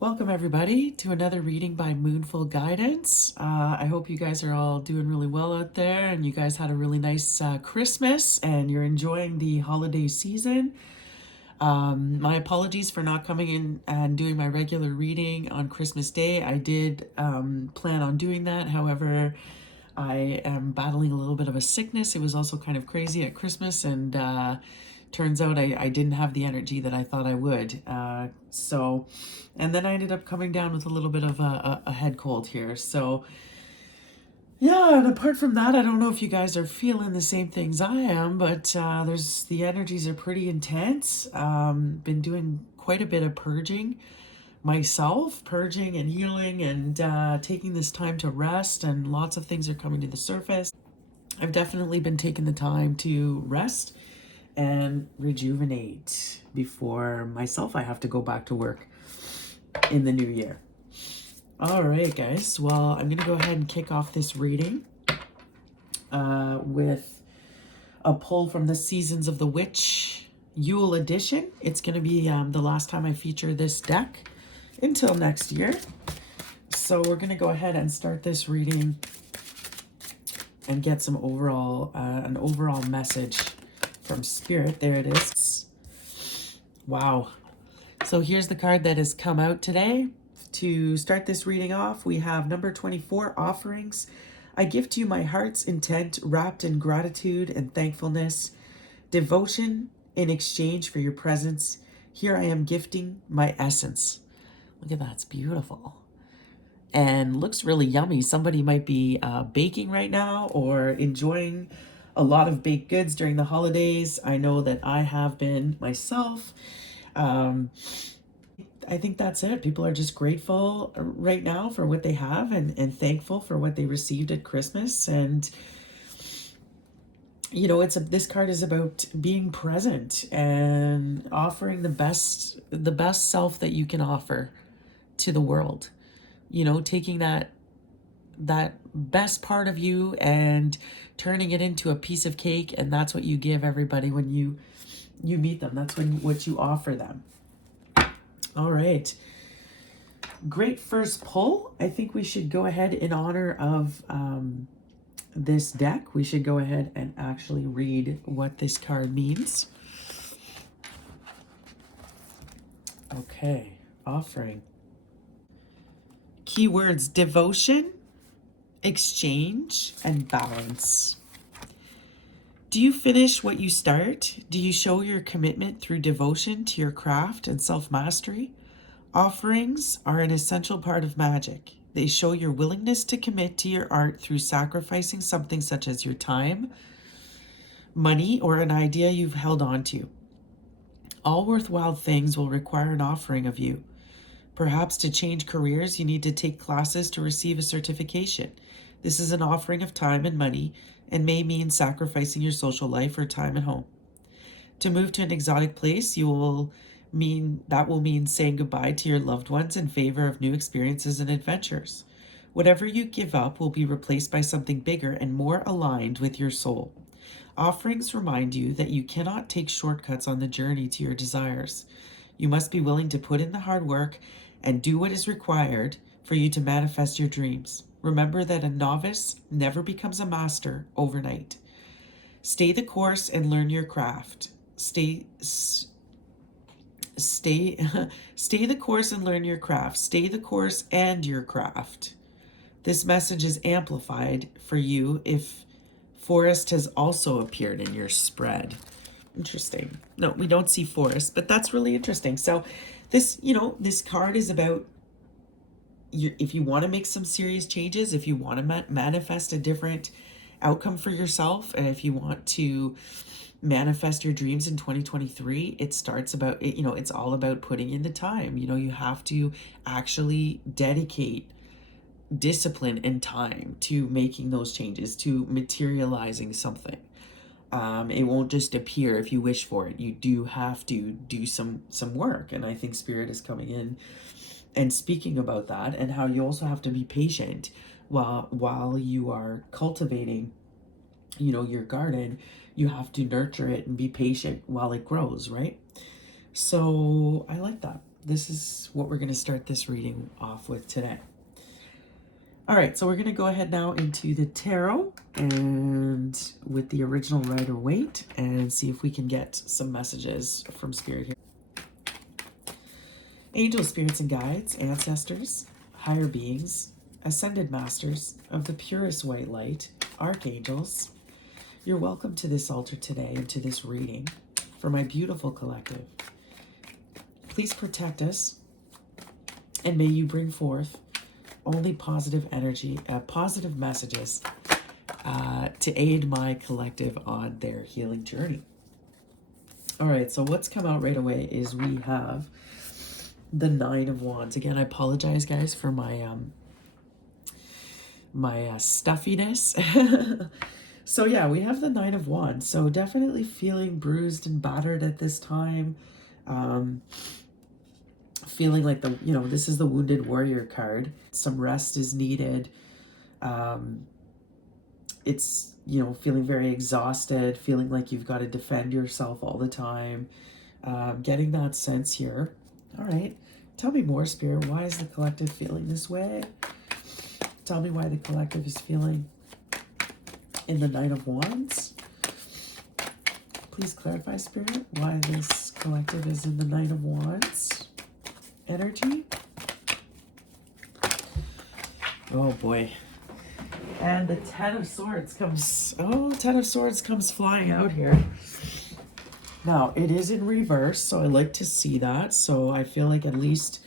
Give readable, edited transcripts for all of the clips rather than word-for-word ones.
Welcome everybody to another reading by Moonful Guidance. I hope you guys are all doing really well out there and you guys had a really nice Christmas and you're enjoying the holiday season. My apologies for not coming in and doing my regular reading on Christmas Day. I did plan on doing that. However, I am battling a little bit of a sickness. It was also kind of crazy at Christmas and turns out I didn't have the energy that I thought I would. And then I ended up coming down with a little bit of a head cold here. So yeah, and apart from that, I don't know if you guys are feeling the same things I am, but the energies are pretty intense. Been doing quite a bit of purging myself, purging and healing and taking this time to rest, and lots of things are coming to the surface. I've definitely been taking the time to rest and rejuvenate before myself I have to go back to work in the new year. All right, guys. Well, I'm going to go ahead and kick off this reading with a pull from the Seasons of the Witch Yule edition. It's going to be the last time I feature this deck until next year. So we're going to go ahead and start this reading and get some an overall message from Spirit. There it is. Wow. So here's the card that has come out today. To start this reading off, we have number 24, Offerings. I give to you my heart's intent, wrapped in gratitude and thankfulness, devotion in exchange for your presence. Here I am gifting my essence. Look at that, it's beautiful. And looks really yummy. Somebody might be baking right now or enjoying a lot of baked goods during the holidays. I know that I have been myself. I think that's it. People are just grateful right now for what they have and thankful for what they received at Christmas. And, you know, this card is about being present and offering the best self that you can offer to the world. You know, taking that best part of you and turning it into a piece of cake, and that's what you give everybody when you meet them. That's what you offer them. All right. Great first pull. I think we should go ahead in honor of this deck. We should go ahead and actually read what this card means. Okay. Offering. Keywords: devotion, exchange, and balance. Do you finish what you start? Do you show your commitment through devotion to your craft and self-mastery? Offerings are an essential part of magic. They show your willingness to commit to your art through sacrificing something such as your time, money, or an idea you've held on to. All worthwhile things will require an offering of you. Perhaps to change careers, you need to take classes to receive a certification. This is an offering of time and money and may mean sacrificing your social life or time at home. To move to an exotic place, will mean saying goodbye to your loved ones in favor of new experiences and adventures. Whatever you give up will be replaced by something bigger and more aligned with your soul. Offerings remind you that you cannot take shortcuts on the journey to your desires. You must be willing to put in the hard work and do what is required for you to manifest your dreams. Remember that a novice never becomes a master overnight. Stay the course and learn your craft. Stay the course and learn your craft. Stay the course and your craft. This message is amplified for you if forest has also appeared in your spread. Interesting. No, we don't see forest, but that's really interesting. So this card is about if you want to make some serious changes, if you want to manifest a different outcome for yourself, and if you want to manifest your dreams in 2023, it's all about putting in the time. You have to actually dedicate discipline and time to making those changes, to materializing something. It won't just appear if you wish for it. You do have to do some work, and I think Spirit is coming in and speaking about that, and how you also have to be patient while you are cultivating, your garden. You have to nurture it and be patient while it grows, right? So I like that. This is what we're going to start this reading off with today. All right, so we're going to go ahead now into the tarot and with the original Rider-Waite and see if we can get some messages from Spirit here. Angels, spirits, and guides, ancestors, higher beings, ascended masters of the purest white light, archangels, you're welcome to this altar today and to this reading for my beautiful collective. Please protect us, and may you bring forth only positive energy, positive messages to aid my collective on their healing journey. All right, so what's come out right away is we have the Nine of Wands. Again, I apologize, guys, for my stuffiness. So yeah, we have the Nine of Wands. So definitely feeling bruised and battered at this time. Feeling like this is the Wounded Warrior card. Some rest is needed. It's, feeling very exhausted, feeling like you've got to defend yourself all the time. Getting that sense here. All right. Tell me more, Spirit. Why is the collective feeling this way? Tell me why the collective is feeling in the Nine of Wands. Please clarify, Spirit, why this collective is in the Nine of Wands energy. Oh boy. And the Ten of Swords comes, Ten of Swords comes flying out here. Now, it is in reverse, so I like to see that. So I feel like at least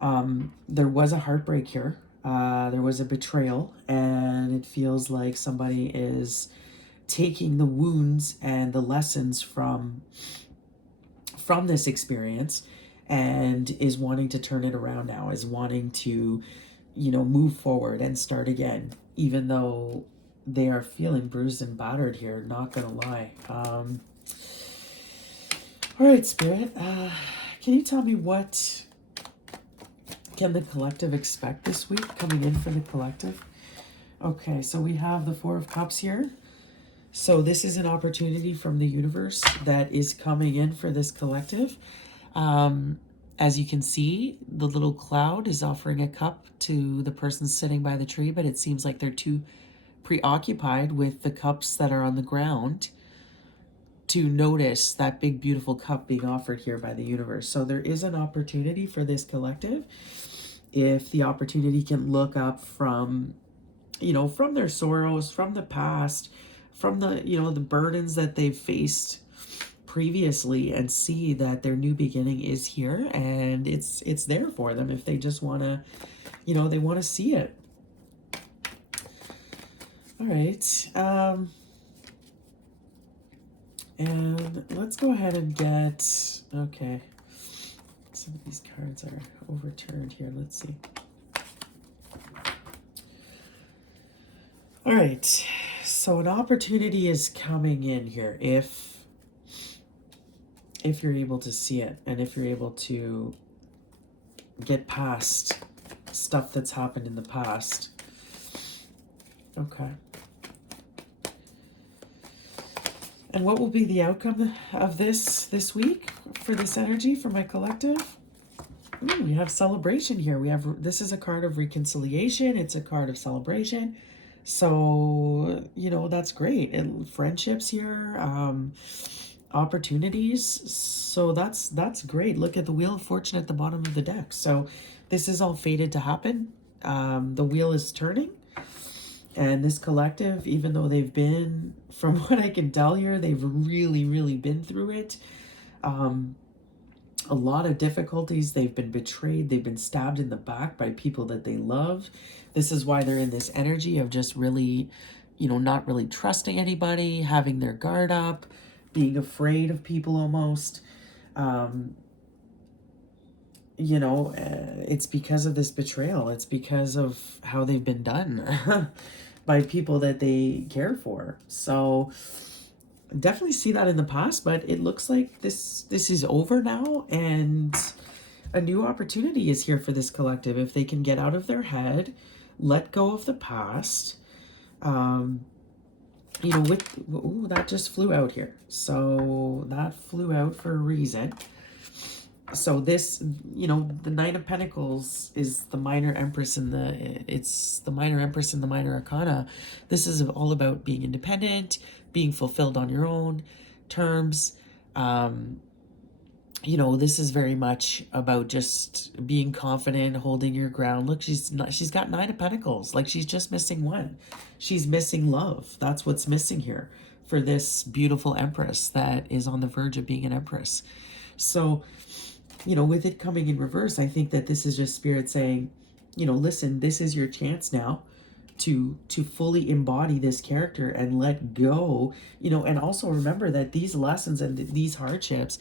there was a heartbreak here. There was a betrayal, and it feels like somebody is taking the wounds and the lessons from this experience and is wanting to turn it around now, is wanting to, move forward and start again, even though they are feeling bruised and battered here, not gonna lie. All right, Spirit, can you tell me what can the collective expect this week coming in for the collective? Okay, so we have the Four of Cups here. So this is an opportunity from the universe that is coming in for this collective. As you can see, the little cloud is offering a cup to the person sitting by the tree, but it seems like they're too preoccupied with the cups that are on the ground to notice that big, beautiful cup being offered here by the universe. So there is an opportunity for this collective. If the opportunity can look up from, from their sorrows, from the past, from the, the burdens that they've faced previously, and see that their new beginning is here and it's there for them if they just want to, they want to see it. All right. And let's go ahead and get, okay. Some of these cards are overturned here. Let's see. All right. So an opportunity is coming in here if you're able to see it and if you're able to get past stuff that's happened in the past. Okay. And what will be the outcome of this week for this energy, for my collective? Ooh, we have celebration here. This is a card of reconciliation. It's a card of celebration. So, that's great. And friendships here, opportunities. So that's great. Look at the Wheel of Fortune at the bottom of the deck. So this is all fated to happen. The wheel is turning. And this collective, even though they've been, from what I can tell here, they've really, really been through it. A lot of difficulties. They've been betrayed. They've been stabbed in the back by people that they love. This is why they're in this energy of just really, not really trusting anybody, having their guard up, being afraid of people almost. It's because of this betrayal. It's because of how they've been done by people that they care for. So definitely see that in the past, but it looks like this is over now, and a new opportunity is here for this collective if they can get out of their head, let go of the past. That just flew out here. So that flew out for a reason. So this, the Knight of Pentacles is the minor empress in it's the minor empress in the minor arcana. This is all about being independent, being fulfilled on your own terms. This is very much about just being confident, holding your ground. Look, she's got Nine of Pentacles. Like, she's just missing one. She's missing love. That's what's missing here for this beautiful empress that is on the verge of being an empress. So, with it coming in reverse, I think that this is just spirit saying, listen, this is your chance now to fully embody this character and let go, and also remember that these lessons and these hardships,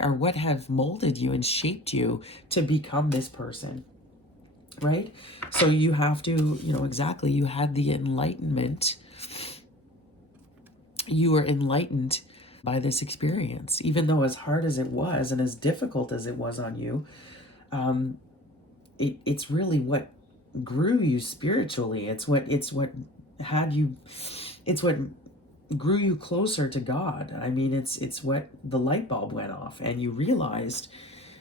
are what have molded you and shaped you to become this person, right? So you have to, exactly, you had the enlightenment. You were enlightened by this experience, even though as hard as it was and as difficult as it was on you. It's really what grew you spiritually. It's what grew you closer to God. I mean, it's what the light bulb went off and you realized,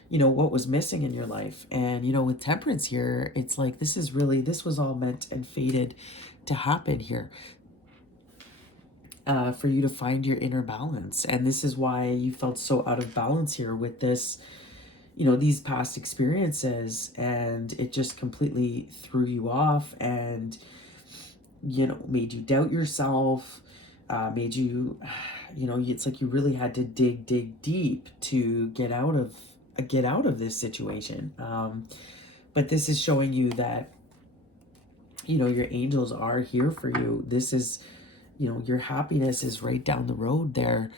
what was missing in your life. And, with Temperance here, it's like, this was all meant and fated to happen here. For you to find your inner balance. And this is why you felt so out of balance here with this, these past experiences, and it just completely threw you off and, made you doubt yourself, made you, it's like you really had to dig deep to get out of this situation. But this is showing you that, your angels are here for you. This is, your happiness is right down the road there.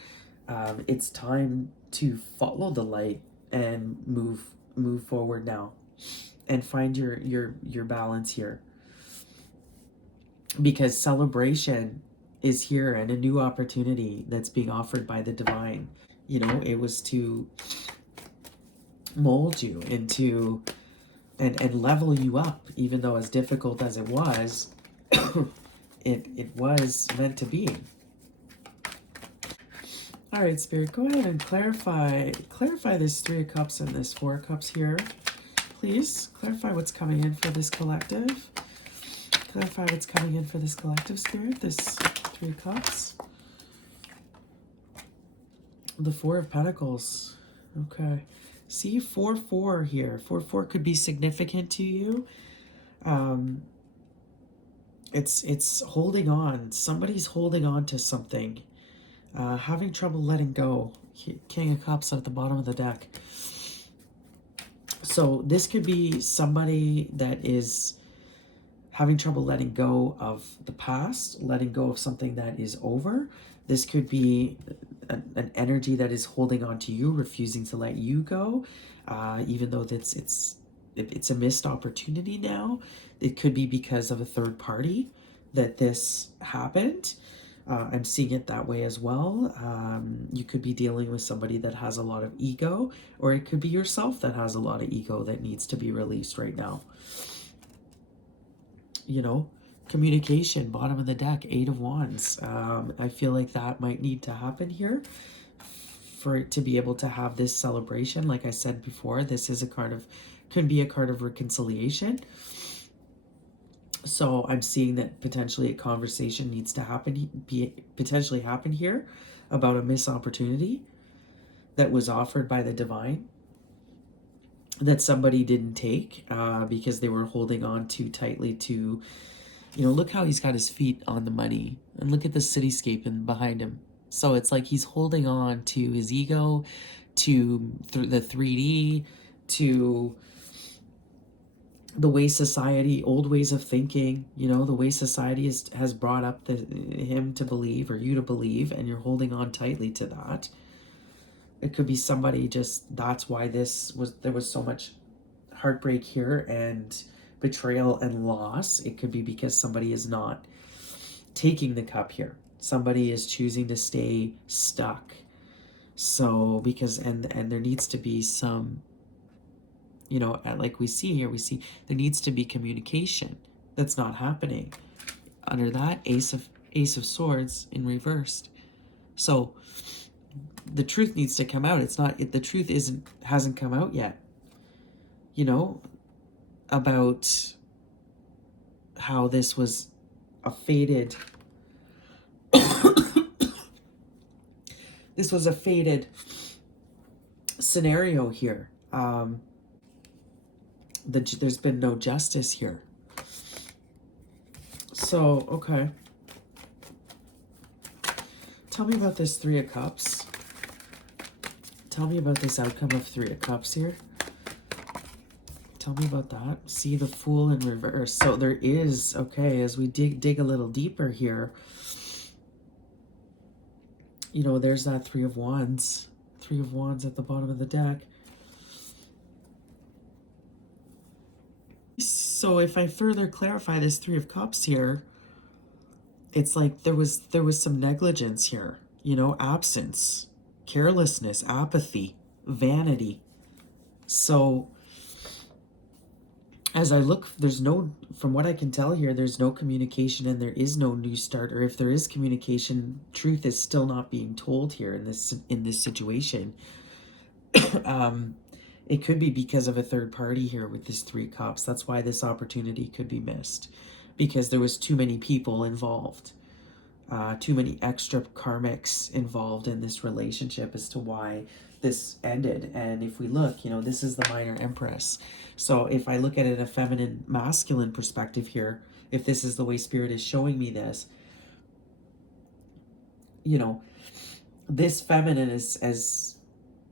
It's time to follow the light and move forward now and find your balance here, because celebration is here and a new opportunity that's being offered by the divine. It was to mold you into and level you up, even though as difficult as it was, it was meant to be. All right, Spirit, go ahead and clarify this Three of Cups and this Four of Cups here. Please clarify what's coming in for this collective. Clarify what's coming in for this collective, Spirit, this Three of Cups. The Four of Pentacles. Okay. See, 4-4 here. 4-4 could be significant to you. It's holding on. Somebody's holding on to something. Having trouble letting go. King of Cups at the bottom of the deck. So this could be somebody that is having trouble letting go of the past, letting go of something that is over. This could be an energy that is holding on to you, refusing to let you go, even though it's a missed opportunity now. It could be because of a third party that this happened. I'm seeing it that way as well. You could be dealing with somebody that has a lot of ego, or it could be yourself that has a lot of ego that needs to be released right now. Communication, bottom of the deck, 8 of Wands. I feel like that might need to happen here for it to be able to have this celebration. Like I said before, this is could be a card of reconciliation. So I'm seeing that potentially a conversation needs to potentially happen here about a missed opportunity that was offered by the divine that somebody didn't take because they were holding on too tightly to, look how he's got his feet on the money, and look at the cityscape behind him. So it's like he's holding on to his ego, to the 3D, to the way society, old ways of thinking, the way society has brought up him to believe, or you to believe, and you're holding on tightly to that. It could be somebody that's why there was so much heartbreak here and betrayal and loss. It could be because somebody is not taking the cup here. Somebody is choosing to stay stuck. So and there needs to be some, like we see here, there needs to be communication. That's not happening. Under that, Ace of Swords in reversed. So the truth needs to come out. It's not, the truth hasn't come out yet, you know, about how this was a fated, this was a fated scenario here. There's been no justice here. So, okay. Tell me about this Three of Cups. Tell me about this outcome of Three of Cups here. Tell me about that. See the Fool in reverse. So there is, okay, as we dig a little deeper here, you know, there's that Three of Wands. Three of Wands at the bottom of the deck. So if I further clarify this Three of Cups here, it's like there was some negligence here, you know, absence, carelessness, apathy, vanity. So as I look, there's no, from what I can tell here, there's no communication and there is no new start. Or if there is communication, truth is still not being told here in this situation. It could be because of a third party here with this Three Cups. That's why this opportunity could be missed, because there was too many people involved, too many extra karmics involved in this relationship as to why this ended. And if we look, you know, this is the Minor Empress. So if I look at it in a feminine masculine perspective here, if this is the way Spirit is showing me this, you know, this feminine has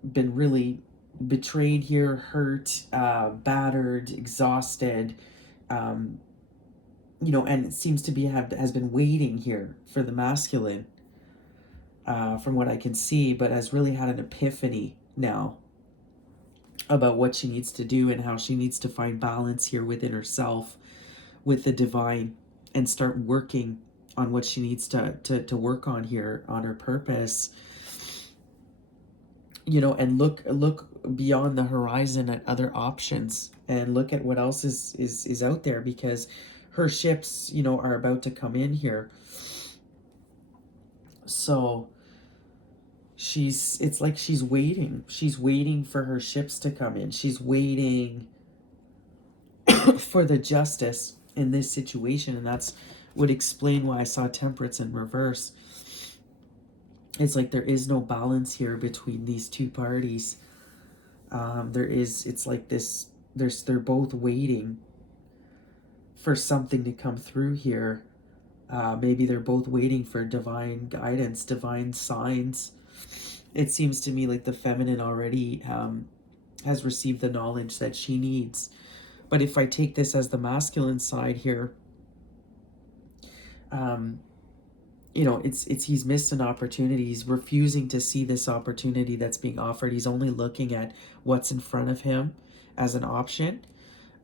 been really betrayed here, hurt, battered, exhausted, you know, and it seems to be has been waiting here for the masculine, from what I can see, but has really had an epiphany now about what she needs to do and how she needs to find balance here within herself with the divine and start working on what she needs to work on here, on her purpose, you know, and look beyond the horizon at other options and look at what else is out there, because her ships, you know, are about to come in here. So it's like she's waiting for her ships to come in. She's waiting for the justice in this situation, and that's would explain why I saw Temperance in reverse. It's like there is no balance here between these two parties. It's like this, they're both waiting for something to come through here. Maybe they're both waiting for divine guidance, divine signs. It seems to me like the feminine already has received the knowledge that she needs. But if I take this as the masculine side here, you know, it's he's missed an opportunity. He's refusing to see this opportunity that's being offered. He's only looking at what's in front of him as an option.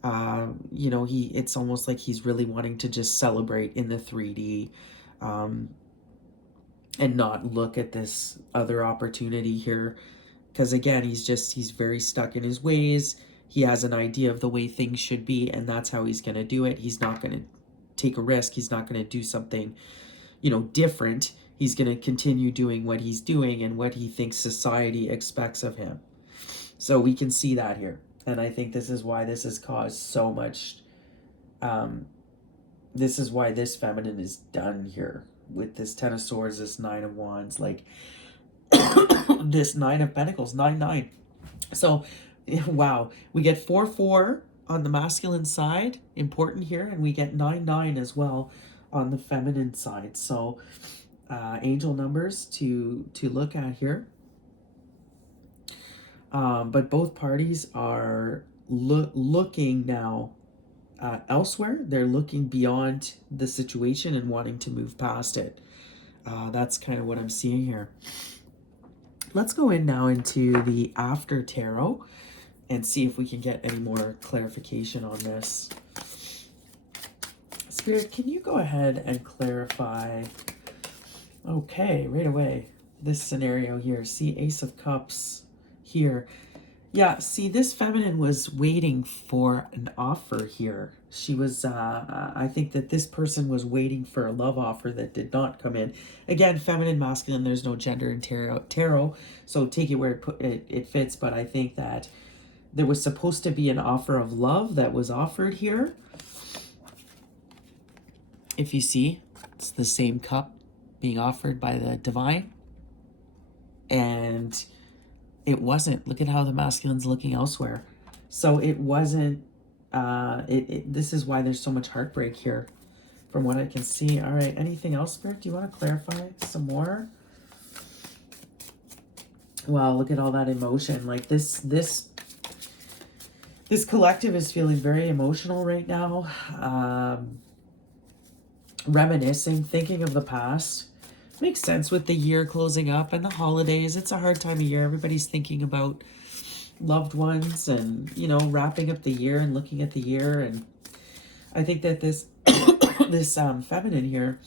You know, it's almost like he's really wanting to just celebrate in the 3D, and not look at this other opportunity here. Because again, he's very stuck in his ways. He has an idea of the way things should be, and that's how he's going to do it. He's not going to take a risk. He's not going to do something, you know, different. He's going to continue doing what he's doing and what he thinks society expects of him. So we can see that here. And I think this is why this has caused so much, this is why this feminine is done here with this Ten of Swords, this Nine of Wands, like this Nine of Pentacles, 9-9. So, wow, we get 4-4 on the masculine side, important here, and we get 9-9 as well on the feminine side. So, angel numbers to look at here. But both parties are looking now elsewhere. They're looking beyond the situation and wanting to move past it. That's kind of what I'm seeing here. Let's go in now into the after tarot and see if we can get any more clarification on this. Spirit, can you go ahead and clarify, okay, right away, this scenario here. See Ace of Cups here. Yeah, see, this feminine was waiting for an offer here. She was, I think that this person was waiting for a love offer that did not come in. Again, feminine, masculine, there's no gender in tarot, so take it where it fits, but I think that there was supposed to be an offer of love that was offered here. If you see, it's the same cup being offered by the divine. And it wasn't. Look at how the masculine's looking elsewhere. So it wasn't, this is why there's so much heartbreak here from what I can see. All right, anything else, Spirit? Do you want to clarify some more? Wow, look at all that emotion. Like this collective is feeling very emotional right now. Reminiscing, thinking of the past. Makes sense with the year closing up and the holidays. It's a hard time of year. Everybody's thinking about loved ones and, you know, wrapping up the year and looking at the year. And I think that this this feminine here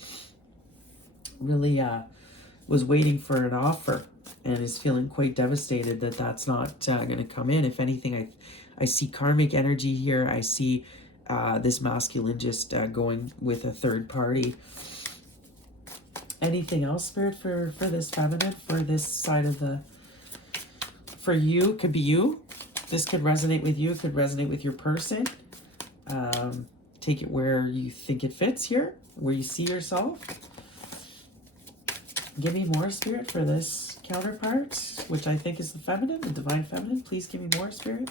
really was waiting for an offer and is feeling quite devastated that that's not going to come in. If anything, I see karmic energy here. I see this masculine just going with a third party. Anything else, Spirit, for this feminine, for this side of the, for you? Could be you. This could resonate with you. It could resonate with your person. Take it where you think it fits here, where you see yourself. Give me more, Spirit, for this counterpart, which I think is the feminine, the divine feminine. Please give me more, Spirit,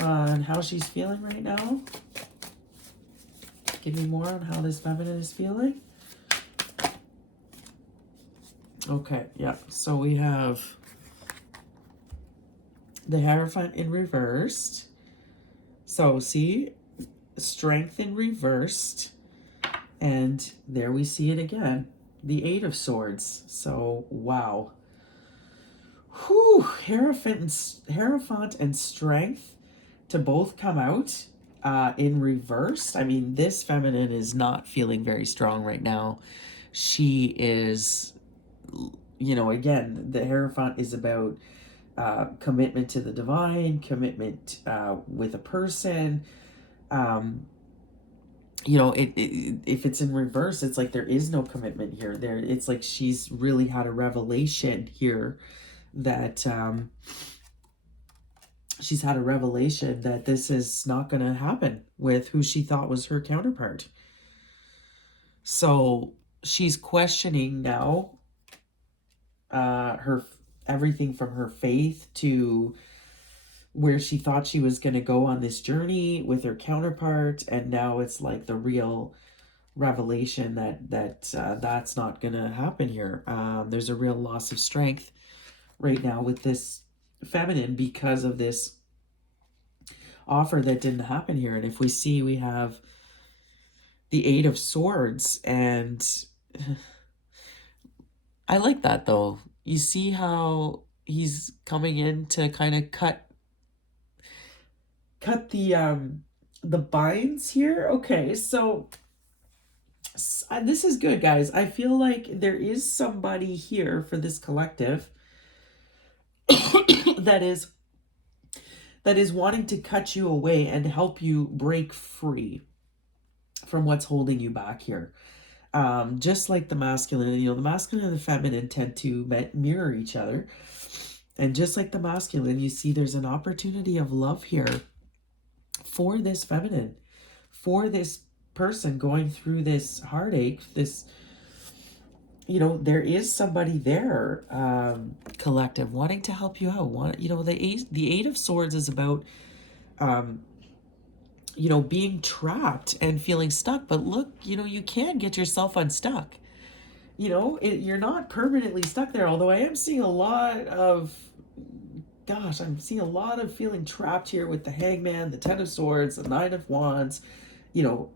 on how she's feeling right now. Give me more on how this feminine is feeling. Okay, yeah, so we have the Hierophant in reversed. So see, strength in reversed. And there we see it again. The Eight of Swords. So, wow. Whew, Hierophant and strength to both come out in reversed. I mean, this feminine is not feeling very strong right now. She is, you know, again, the Hierophant is about commitment to the divine, commitment with a person. You know, if it's in reverse, it's like there is no commitment here. It's like she's really had a revelation here that she's had a revelation that this is not going to happen with who she thought was her counterpart. So she's questioning now her everything from her faith to where she thought she was going to go on this journey with her counterpart, and now it's like the real revelation that that's not going to happen here. There's a real loss of strength right now with this feminine because of this offer that didn't happen here. And if we see, we have the Eight of Swords, and I like that though. You see how he's coming in to kind of cut the binds here. Okay, so this is good, guys. I feel like there is somebody here for this collective that is wanting to cut you away and help you break free from what's holding you back here. Just like the masculine, you know, the masculine and the feminine tend to mirror each other. And just like the masculine, you see there's an opportunity of love here for this feminine, for this person going through this heartache, this, you know, there is somebody there, collective, wanting to help you out. You know, the Eight of Swords is about, you know, being trapped and feeling stuck. But look, you know, you can get yourself unstuck. You know, you're not permanently stuck there, although I am seeing a lot of, gosh, I'm seeing a lot of feeling trapped here with the Hangman, the Ten of Swords, the Nine of Wands, you know,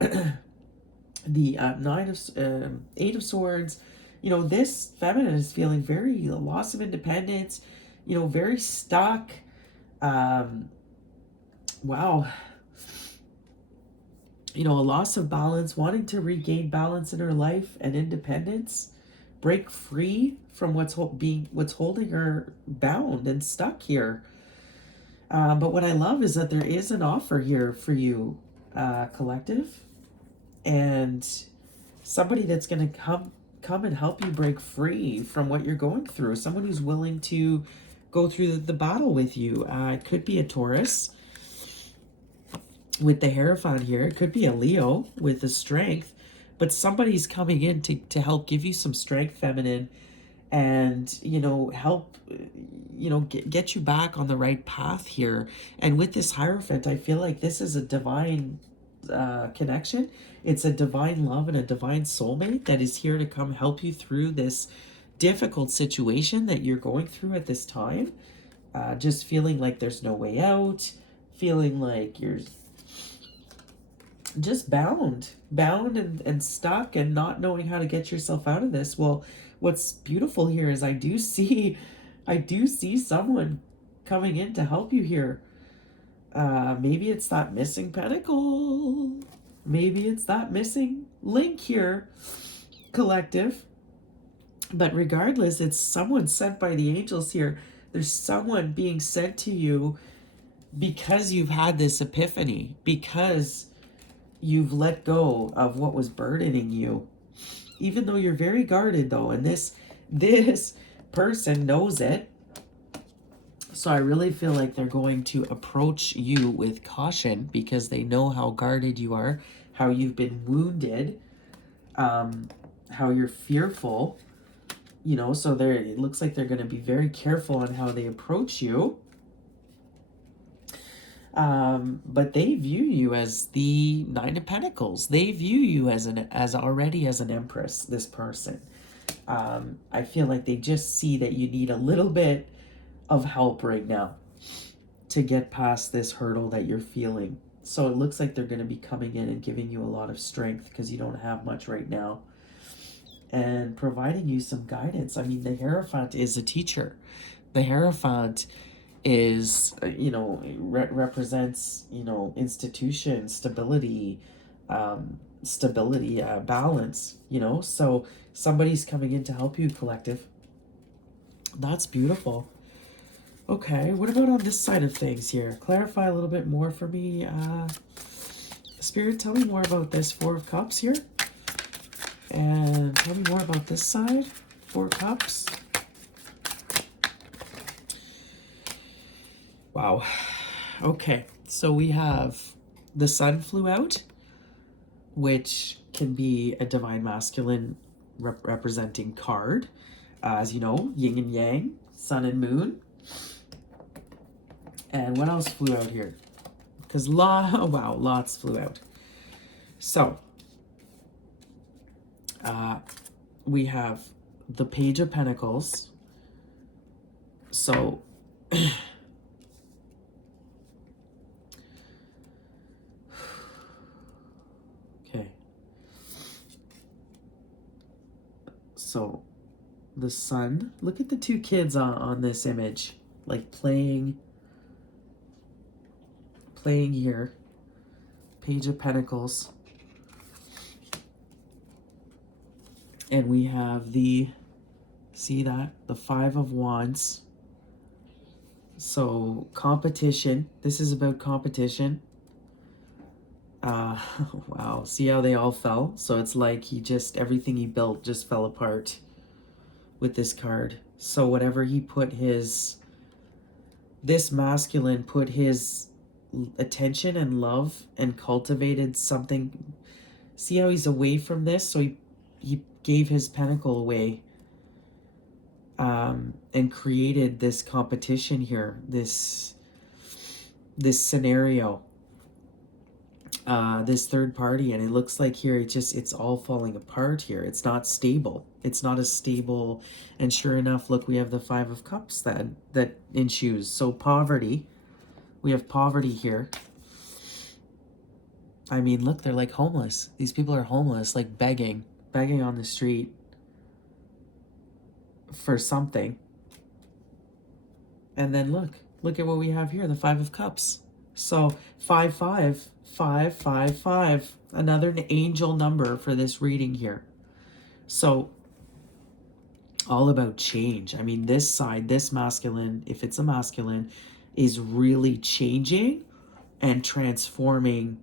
the Eight of Swords. You know, this feminine is feeling very loss of independence, you know, very stuck. Wow. You know, a loss of balance, wanting to regain balance in her life and independence, break free from what's holding her bound and stuck here. But what I love is that there is an offer here for you, collective, and somebody that's going to come and help you break free from what you're going through. Someone who's willing to go through the battle with you. It could be a Taurus with the Hierophant here. It could be a Leo with the strength, but somebody's coming in to help give you some strength, feminine, and, you know, help, you know, get you back on the right path here. And with this Hierophant, I feel like this is a divine connection. It's a divine love and a divine soulmate that is here to come help you through this difficult situation that you're going through at this time. Just feeling like there's no way out, feeling like you're just bound and stuck and not knowing how to get yourself out of this. Well, what's beautiful here is I do see someone coming in to help you here. Maybe it's that missing pentacle. Maybe it's that missing link here, collective. But regardless, it's someone sent by the angels here. There's someone being sent to you because you've had this epiphany, because you've let go of what was burdening you. Even though you're very guarded, though, and this person knows it. So I really feel like they're going to approach you with caution because they know how guarded you are, how you've been wounded, how you're fearful, you know, so it looks like they're going to be very careful on how they approach you. But they view you as the Nine of Pentacles. They view you as already as an Empress, this person. I feel like they just see that you need a little bit of help right now to get past this hurdle that you're feeling. So it looks like they're going to be coming in and giving you a lot of strength because you don't have much right now, and providing you some guidance. I mean, the Hierophant is a teacher. The Hierophant is, you know, represents, you know, institution, stability, balance, you know. So somebody's coming in to help you, collective. That's beautiful. Okay, what about on this side of things here? Clarify a little bit more for me. Spirit, tell me more about this Four of Cups here. And tell me more about this side, Four Cups. Wow. Okay, so we have the Sun flew out, which can be a divine masculine representing card. As you know, yin and yang, sun and moon. And what else flew out here? Because lots flew out. So, we have the Page of Pentacles. So, okay. So, the Sun. Look at the two kids on this image, like playing here. Page of Pentacles. And we have see that? The Five of Wands. So competition. This is about competition. Wow. See how they all fell? So it's like everything he built just fell apart with this card. So whatever he put this masculine put his attention and love and cultivated something. See how he's away from this? So he gave his pentacle away, and created this competition here, this scenario, this third party, and it looks like here it's all falling apart here. It's not stable. It's not as stable. And sure enough, look, we have the Five of Cups that ensues. So poverty. We have poverty here. I mean, look, they're like homeless. These people are homeless, like begging on the street for something. And then look at what we have here, the Five of Cups. So 5, 5, 5, 5, 5. Another angel number for this reading here. So all about change. I mean, this side, this masculine, if it's a masculine, is really changing and transforming,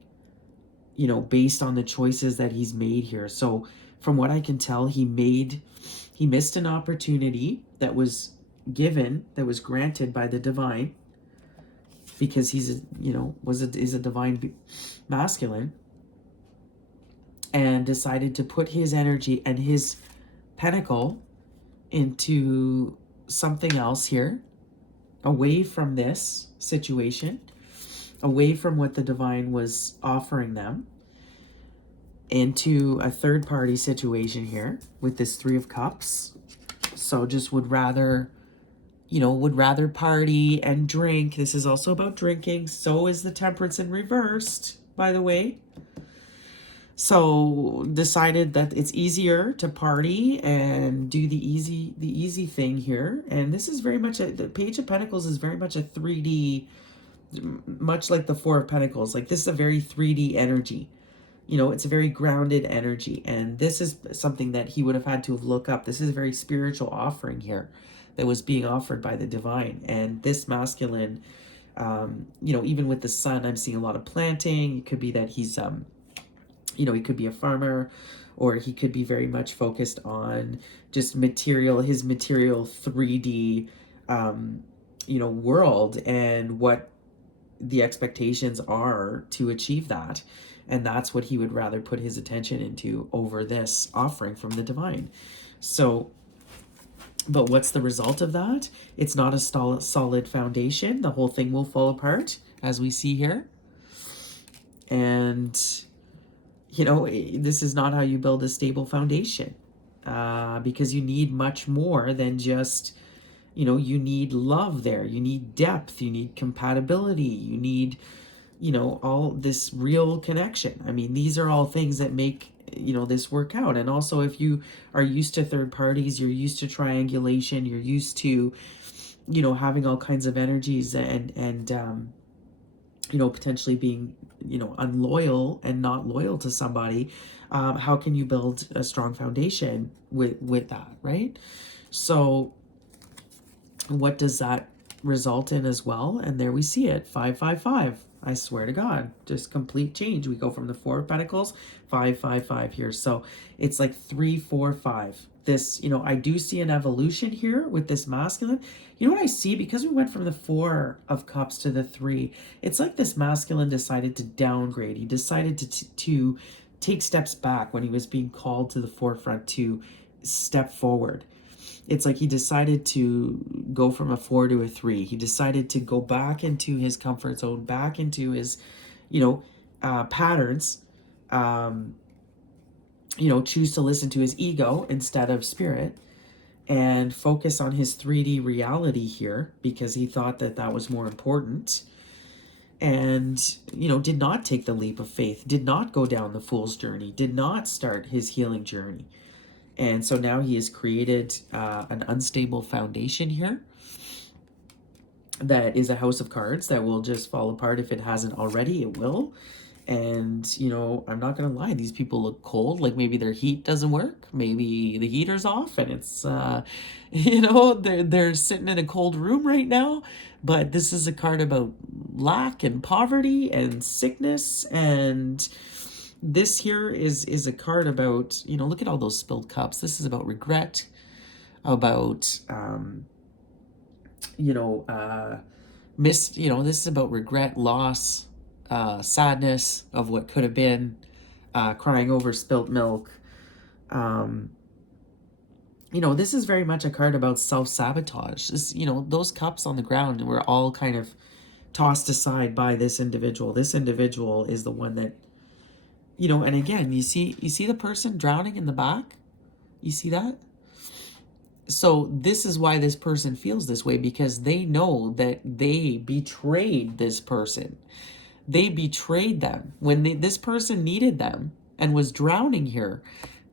you know, based on the choices that he's made here. So from what I can tell, he missed an opportunity that was given, that was granted by the divine, because he's a, you know, is a divine masculine, and decided to put his energy and his pentacle into something else here, away from this situation, away from what the divine was offering them, into a third party situation here with this Three of Cups. So just would rather, you know, would rather party and drink. This is also about drinking. So is the Temperance in reversed, by the way. So decided that it's easier to party and do the easy thing here. And this is very much the Page of Pentacles is very much a 3D, much like the Four of Pentacles. Like, this is a very 3D energy. You know, it's a very grounded energy. And this is something that he would have had to look up. This is a very spiritual offering here that was being offered by the divine. And this masculine, you know, even with the sun, I'm seeing a lot of planting. It could be that he's, you know, he could be a farmer, or he could be very much focused on just his material 3D, you know, world, and what the expectations are to achieve that. And that's what he would rather put his attention into over this offering from the divine. So, but what's the result of that? It's not a solid foundation. The whole thing will fall apart, as we see here. And, you know, this is not how you build a stable foundation, because you need much more than just, you know, you need love there. You need depth. You need compatibility. You need, you know, all this real connection. I mean, these are all things that make, you know, this work out. And also, if you are used to third parties, you're used to triangulation, you're used to, you know, having all kinds of energies and you know, potentially being, you know, unloyal and not loyal to somebody, how can you build a strong foundation with that, right? So what does that result in as well? And there we see it, 555. I swear to God, just complete change. We go from the Four of Pentacles, 555 here. So it's like 3, 4, 5. This, you know, I do see an evolution here with this masculine. You know what I see? Because we went from the Four of Cups to the 3, it's like this masculine decided to downgrade. He decided to take steps back when he was being called to the forefront to step forward. It's like he decided to go from a 4 to a 3. He decided to go back into his comfort zone, back into his, you know, patterns, you know, choose to listen to his ego instead of spirit, and focus on his 3D reality here, because he thought that that was more important. And, you know, did not take the leap of faith, did not go down the fool's journey, did not start his healing journey. And so now he has created an unstable foundation here that is a house of cards that will just fall apart. If it hasn't already, it will. And, you know, I'm not going to lie, these people look cold. Like, maybe their heat doesn't work. Maybe the heater's off and it's, you know, they're sitting in a cold room right now. But this is a card about lack and poverty and sickness. And this here is a card about, you know, look at all those spilled cups. This is about regret, about, you know, this is about regret, loss, sadness of what could have been, crying over spilt milk. You know, this is very much a card about self-sabotage. This, you know, those cups on the ground were all kind of tossed aside by this individual. This individual is the one that, you know, and again, you see the person drowning in the back? You see that? So this is why this person feels this way, because they know that they betrayed this person. They betrayed them. When this person needed them and was drowning here,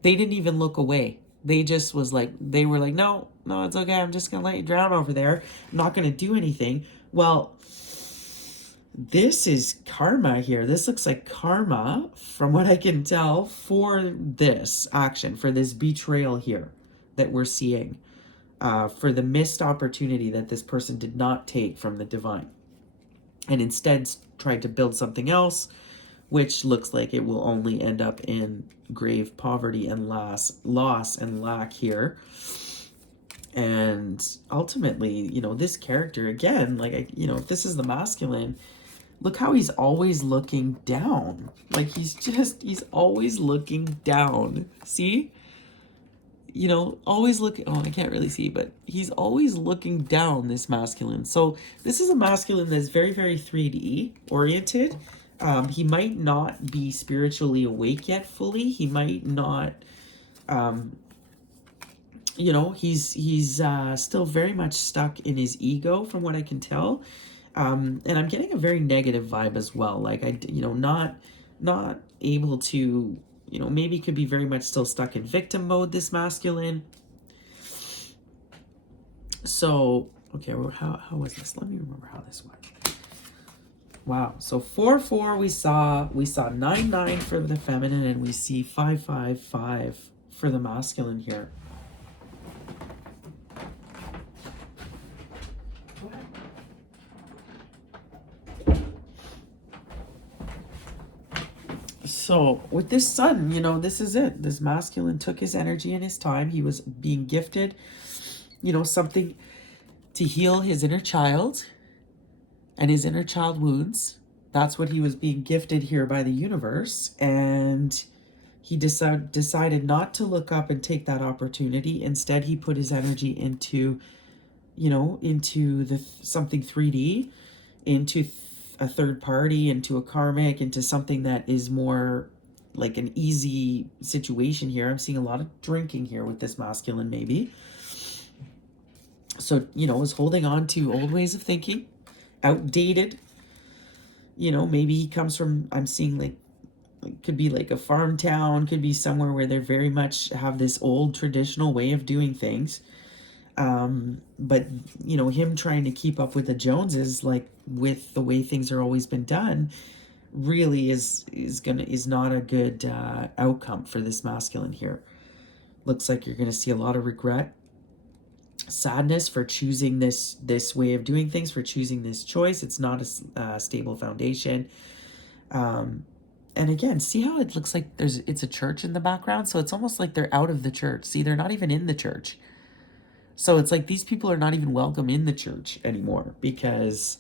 they didn't even look away. They just was like, they were like, no, it's okay. I'm just going to let you drown over there. I'm not going to do anything. Well, this is karma here. This looks like karma, from what I can tell, for this action, for this betrayal here that we're seeing, for the missed opportunity that this person did not take from the divine. and instead tried to build something else, which looks like it will only end up in grave poverty and loss and lack here. And ultimately, you know, this character, again, like, you know, if this is the masculine, look how he's always looking down. Like, he's always looking down. See? You know, always looking, oh, I can't really see, but he's always looking down, this masculine. So this is a masculine that's very, very 3D oriented. He might not be spiritually awake yet fully. He might not, you know, he's still very much stuck in his ego from what I can tell. And I'm getting a very negative vibe as well. Like, you know, not able to, you know, maybe could be very much still stuck in victim mode, this masculine. So, okay, well, how was this? Let me remember how this went. Wow. So 4-4 we saw 9-9 for the feminine, and we see 5-5-5 for the masculine here. So with this sun, you know, this is it. This masculine took his energy and his time. He was being gifted, you know, something to heal his inner child and his inner child wounds. That's what he was being gifted here by the universe. And he decided not to look up and take that opportunity. Instead, he put his energy into, you know, into the something 3D, into a third party, into a karmic, into something that is more like an easy situation here. I'm seeing a lot of drinking here with this masculine, maybe. So, you know, is holding on to old ways of thinking, outdated. You know, maybe he comes from, I'm seeing like could be like a farm town, could be somewhere where they very much have this old traditional way of doing things. But you know, him trying to keep up with the Joneses, like with the way things are always been done, really is not a good outcome for this masculine here. Looks like you're gonna see a lot of regret, sadness for choosing this way of doing things, for choosing this choice. It's not a stable foundation. And again, see how it looks like it's a church in the background? So it's almost like they're out of the church. See, they're not even in the church. So it's like these people are not even welcome in the church anymore, because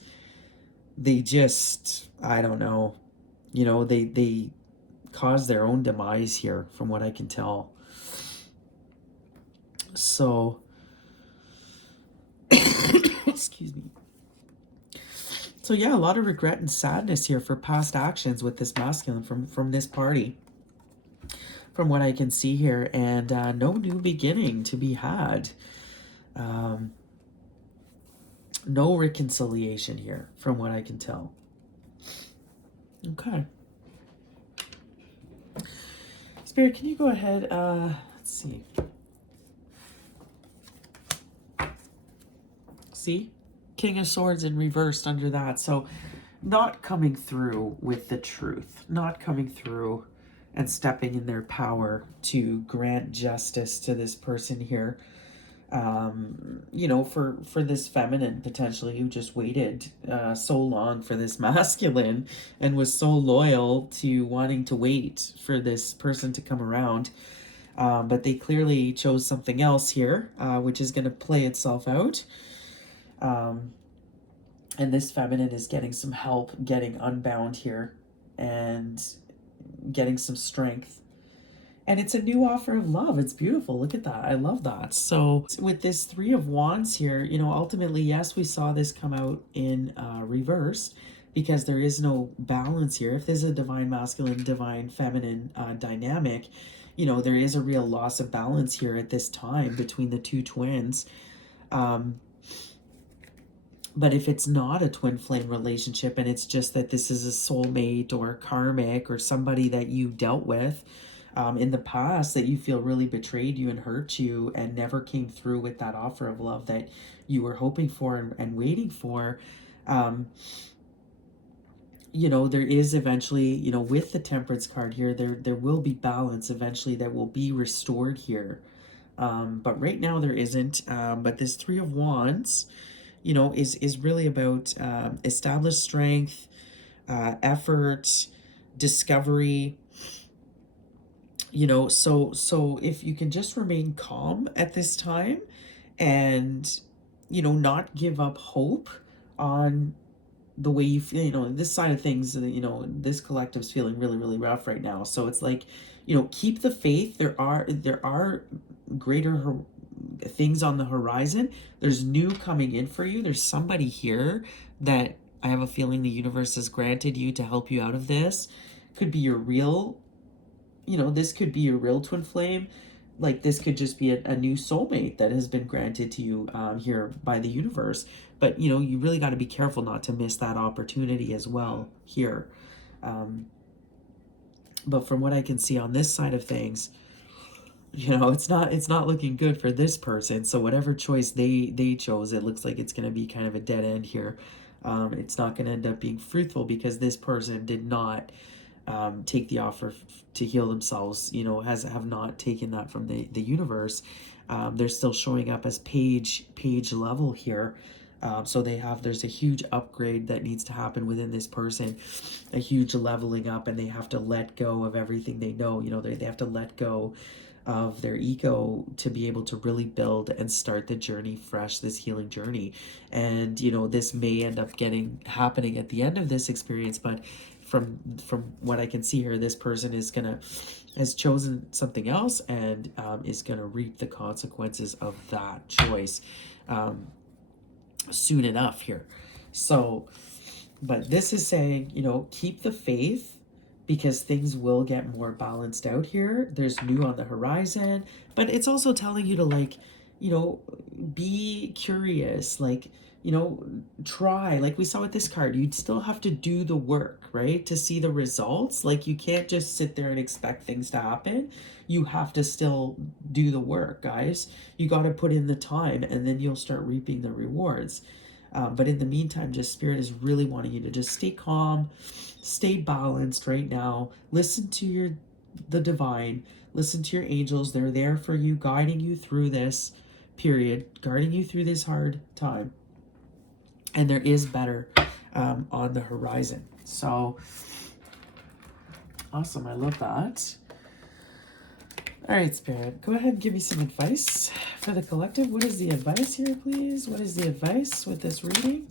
they just, I don't know, you know, they cause their own demise here from what I can tell. So, excuse me. So yeah, a lot of regret and sadness here for past actions with this masculine from this party, from what I can see here, and no new beginning to be had. No reconciliation here, from what I can tell. Okay. Spirit, can you go ahead? Let's see. See? King of Swords in reversed under that. So not coming through with the truth, not coming through and stepping in their power to grant justice to this person here. You know, for this feminine potentially, who just waited so long for this masculine and was so loyal to wanting to wait for this person to come around. But they clearly chose something else here, which is going to play itself out. And this feminine is getting some help, getting unbound here, and getting some strength. And it's a new offer of love. It's beautiful. Look at that. I love that. So with this 3 of Wands here, you know, ultimately, yes, we saw this come out in reverse, because there is no balance here. If there's a divine masculine, divine feminine dynamic, you know, there is a real loss of balance here at this time between the two twins. But if it's not a twin flame relationship, and it's just that this is a soulmate or a karmic or somebody that you dealt with in the past, that you feel really betrayed you and hurt you and never came through with that offer of love that you were hoping for and waiting for, you know, there is eventually, you know, with the Temperance card here, there will be balance eventually that will be restored here. But right now there isn't. But this 3 of Wands, is really about established strength, effort, discovery. So if you can just remain calm at this time, and not give up hope on the way you feel. This side of things, this collective's feeling really, really rough right now. So it's like, keep the faith. There are greater things on the horizon. There's new coming in for you. There's somebody here that I have a feeling the universe has granted you to help you out of this. Could be your real, this could be your real twin flame. Like, this could just be a new soulmate that has been granted to you here by the universe. But you really got to be careful not to miss that opportunity as well here. But from what I can see on this side of things, it's not looking good for this person. So whatever choice they chose, it looks like it's going to be kind of a dead end here. It's not going to end up being fruitful because this person did not take the offer to heal themselves, have not taken that from the universe. They're still showing up as page level here. So there's a huge upgrade that needs to happen within this person, a huge leveling up, and they have to let go of everything they know. They have to let go of their ego to be able to really build and start the journey fresh, this healing journey. And this may end up happening at the end of this experience, but from what I can see here, this person has chosen something else, and is gonna reap the consequences of that choice soon enough here. So, but this is saying, keep the faith, because things will get more balanced out here. There's new on the horizon, but it's also telling you to be curious, try, like we saw with this card. You'd still have to do the work, right, to see the results. Like, you can't just sit there and expect things to happen. You have to still do the work, guys. You got to put in the time, and then you'll start reaping the rewards. But in the meantime, just Spirit is really wanting you to just stay calm, stay balanced right now. Listen to the divine, listen to your angels. They're there for you, guiding you through this period, guarding you through this hard time. And there is better on the horizon. So awesome. I love that. All right, Spirit, go ahead and give me some advice for the collective. What is the advice here, please? What is the advice with this reading?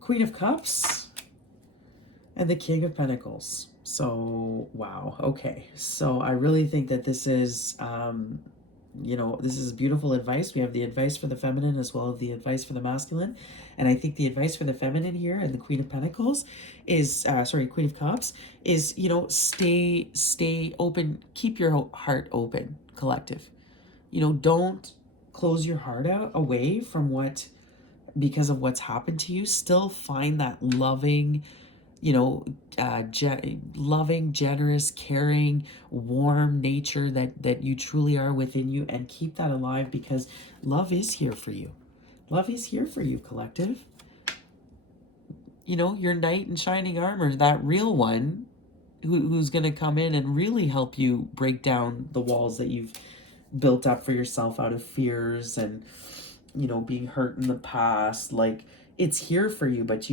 Queen of Cups and the King of Pentacles. So, wow. Okay. So I really think that this is, this is beautiful advice. We have the advice for the feminine as well as the advice for the masculine. And I think the advice for the feminine here and the Queen of Pentacles is, Queen of Cups is, stay open. Keep your heart open, collective. Don't close your heart away from because of what's happened to you. Still find that loving, loving, generous, caring, warm nature that you truly are within you, and keep that alive, because love is here for you. Love is here for you, collective. Your knight in shining armor, that real one who's going to come in and really help you break down the walls that you've built up for yourself out of fears and, being hurt in the past. Like, it's here for you, but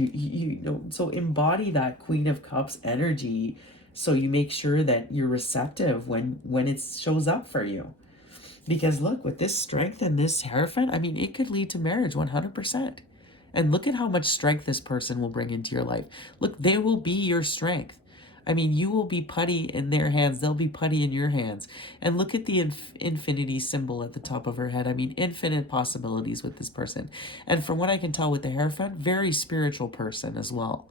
so embody that Queen of Cups energy, so you make sure that you're receptive when it shows up for you. Because look, with this strength and this Hierophant, I mean, it could lead to marriage 100%. And look at how much strength this person will bring into your life. Look, they will be your strength. I mean, you will be putty in their hands. They'll be putty in your hands. And look at the infinity symbol at the top of her head. I mean, infinite possibilities with this person. And from what I can tell with the Hierophant, very spiritual person as well.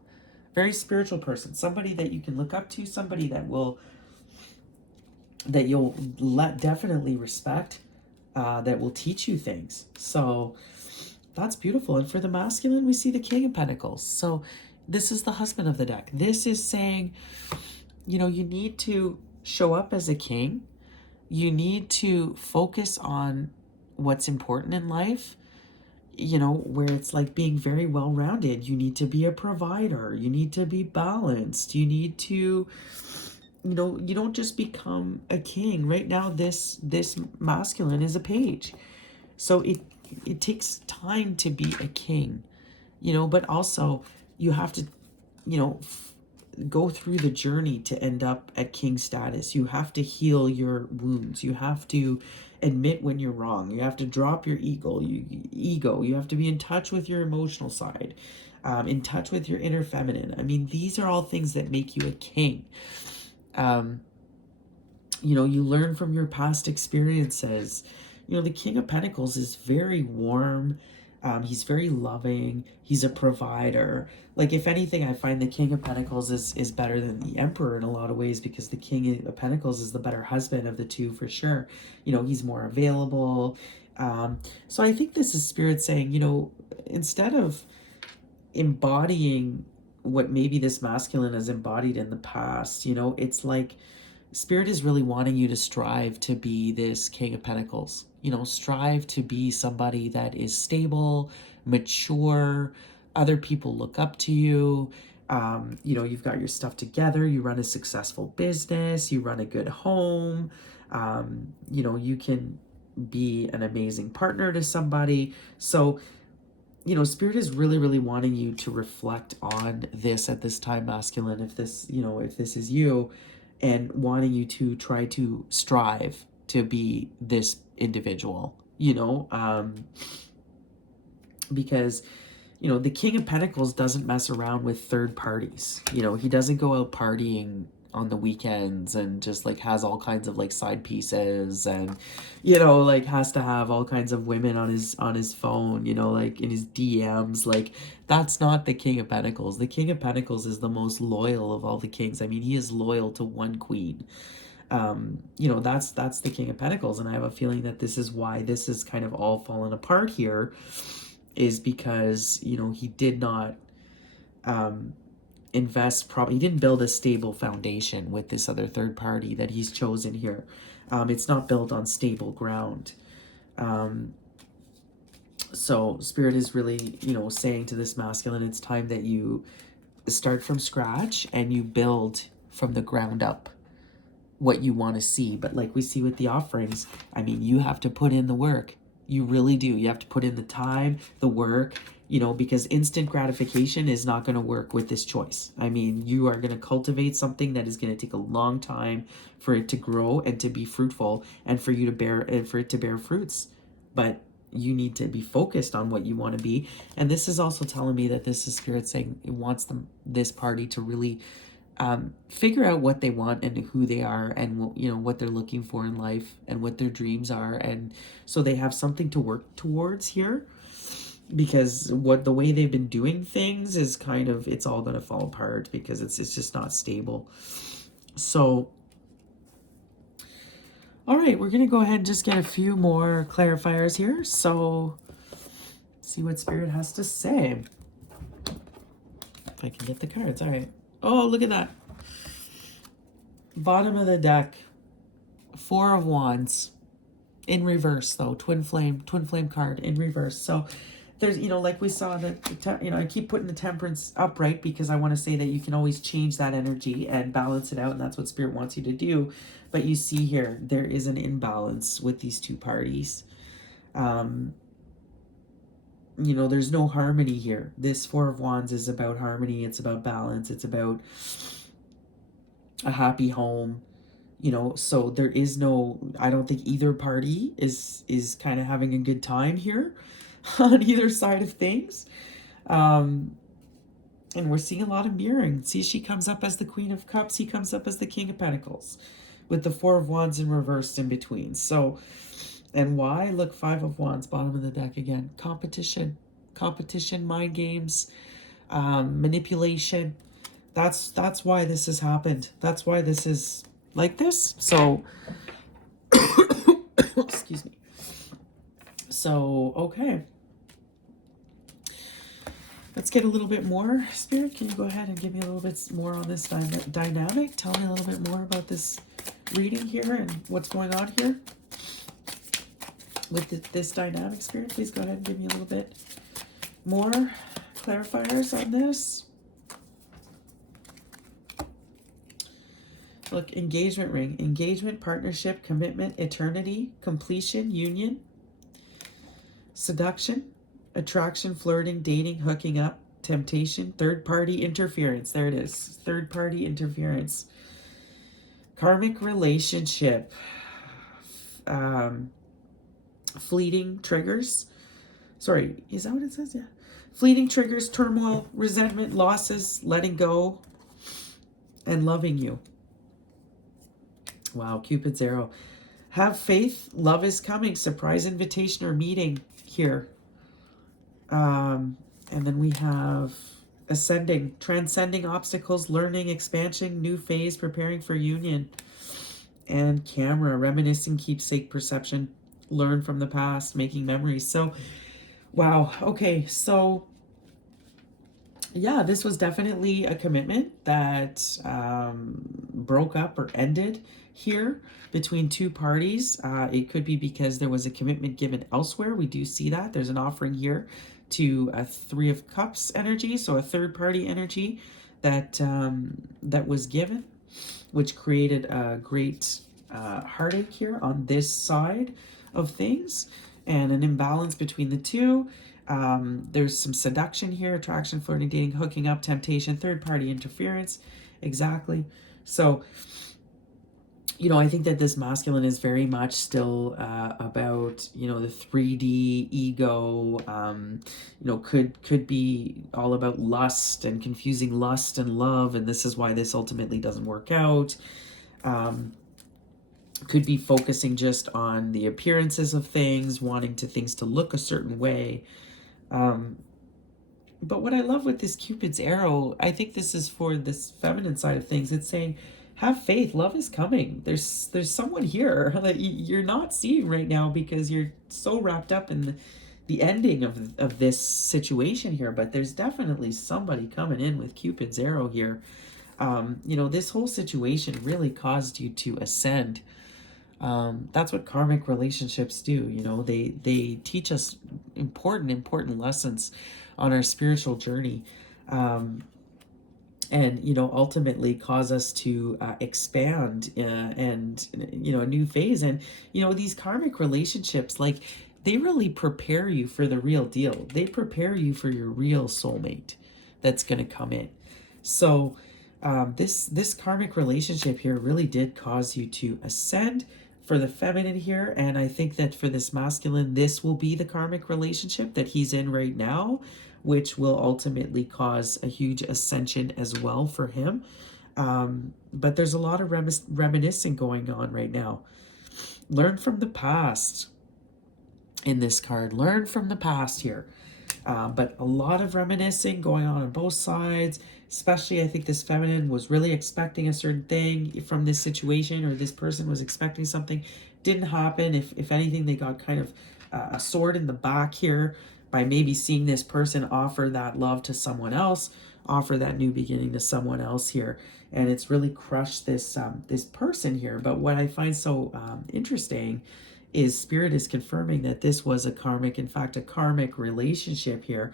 Very spiritual person. Somebody that you can look up to. Somebody that you'll definitely respect. That will teach you things. So that's beautiful. And for the masculine, we see the King of Pentacles. So this is the husband of the deck. This is saying, you need to show up as a king. You need to focus on what's important in life, where it's like being very well-rounded. You need to be a provider. You need to be balanced. You need to, you don't just become a king. Right now, this masculine is a page. So it takes time to be a king, but also you have to, go through the journey to end up at king status. You have to heal your wounds. You have to admit when you're wrong. You have to drop your ego. You have to be in touch with your emotional side, in touch with your inner feminine. I mean, these are all things that make you a king. You learn from your past experiences. The King of Pentacles is very warm. He's very loving. He's a provider. Like, if anything, I find the King of Pentacles is better than the Emperor in a lot of ways, because the King of Pentacles is the better husband of the two for sure. He's more available. So I think this is Spirit saying, instead of embodying what maybe this masculine has embodied in the past, it's like Spirit is really wanting you to strive to be this King of Pentacles. Strive to be somebody that is stable, mature. Other people look up to you. You've got your stuff together. You run a successful business. You run a good home. You can be an amazing partner to somebody. So, Spirit is really, really wanting you to reflect on this at this time, masculine, if this is you, and wanting you to try to strive to be this individual, because, the King of Pentacles doesn't mess around with third parties. He doesn't go out partying on the weekends and just like has all kinds of like side pieces, and like has to have all kinds of women on his phone, like in his DMs. Like, that's not the King of Pentacles. The King of Pentacles is the most loyal of all the kings. I mean, he is loyal to one queen. That's the King of Pentacles, and I have a feeling that this is why this is kind of all fallen apart here, is because he did not he didn't build a stable foundation with this other third party that he's chosen here. It's not built on stable ground. So Spirit is really, saying to this masculine, it's time that you start from scratch and you build from the ground up what you want to see. But like we see with the offerings, I mean, you have to put in the work. You really do. You have to put in the time, the work, because instant gratification is not going to work with this choice. I mean, you are going to cultivate something that is going to take a long time for it to grow and to be fruitful, and for you to bear fruits. But you need to be focused on what you want to be. And this is also telling me that this is Spirit saying it wants this party to really figure out what they want and who they are, and what they're looking for in life, and what their dreams are, and so they have something to work towards here. Because the way they've been doing things is kind of, it's all going to fall apart, because it's just not stable. So, all right, we're going to go ahead and just get a few more clarifiers here. So, see what Spirit has to say. If I can get the cards. All right. Oh, look at that. Bottom of the deck. 4 of Wands. In reverse, though. Twin flame card in reverse. So, there's, like we saw that, I keep putting the Temperance upright because I want to say that you can always change that energy and balance it out, and that's what Spirit wants you to do. But you see here, there is an imbalance with these two parties. There's no harmony here. This 4 of Wands is about harmony. It's about balance. It's about a happy home. So there is no, I don't think either party is kind of having a good time here on either side of things. And we're seeing a lot of mirroring. See, she comes up as the Queen of Cups. He comes up as the King of Pentacles, with the 4 of Wands in reversed in between. So, and why? Look, 5 of Wands, bottom of the deck again. Competition, mind games, manipulation. That's why this has happened. That's why this is like this. So, excuse me. So, okay. Let's get a little bit more. Spirit, can you go ahead and give me a little bit more on this dynamic? Tell me a little bit more about this reading here and what's going on here with this dynamic. Spirit, please go ahead and give me a little bit more clarifiers on this. Look, engagement ring. Engagement, partnership, commitment, eternity, completion, union. Seduction, attraction, flirting, dating, hooking up, temptation, third-party interference. There it is. Third-party interference. Karmic relationship. Fleeting triggers. Sorry, is that what it says? Yeah. Fleeting triggers, turmoil, resentment, losses, letting go, and loving you. Wow, Cupid's arrow. Have faith, love is coming, surprise invitation or meeting here. And then we have ascending, transcending obstacles, learning, expansion, new phase, preparing for union. And camera, reminiscing, keepsake, perception, learn from the past, making memories. So, wow. Okay, so yeah, this was definitely a commitment that broke up or ended here between two parties. It could be because there was a commitment given elsewhere. We do see that. There's an offering here to a Three of Cups energy, so a third party energy that that was given, which created a great heartache here on this side of things, and an imbalance between the two. There's some seduction here, attraction, flirting, dating, hooking up, temptation, third-party interference. Exactly. So, you know, I think that this masculine is very much still about, you know, the 3D ego, you know, could be all about lust and confusing lust and love, and this is why this ultimately doesn't work out. Could be focusing just on the appearances of things, wanting things to look a certain way. But what I love with this Cupid's arrow, I think this is for this feminine side of things. It's saying, have faith, love is coming. There's someone here that you're not seeing right now because you're so wrapped up in the ending of this situation here. But there's definitely somebody coming in with Cupid's arrow here. You know, this whole situation really caused you to ascend. That's what karmic relationships do. You know, they teach us important lessons on our spiritual journey, and, you know, ultimately cause us to expand and, you know, a new phase. And, you know, these karmic relationships, like, they really prepare you for the real deal. They prepare you for your real soulmate that's going to come in. So this karmic relationship here really did cause you to ascend for the feminine here. And I think that for this masculine, this will be the karmic relationship that he's in right now, which will ultimately cause a huge ascension as well for him. But there's a lot of reminiscing going on right now. Learn from the past in this card. Learn from the past here. But a lot of reminiscing going on both sides. Especially, I think this feminine was really expecting a certain thing from this situation, or this person was expecting something. Didn't happen. If anything, they got kind of a sword in the back here by maybe seeing this person offer that love to someone else, offer that new beginning to someone else here. And it's really crushed this this person here. But what I find so interesting is Spirit is confirming that this was a karmic, in fact, a karmic relationship here.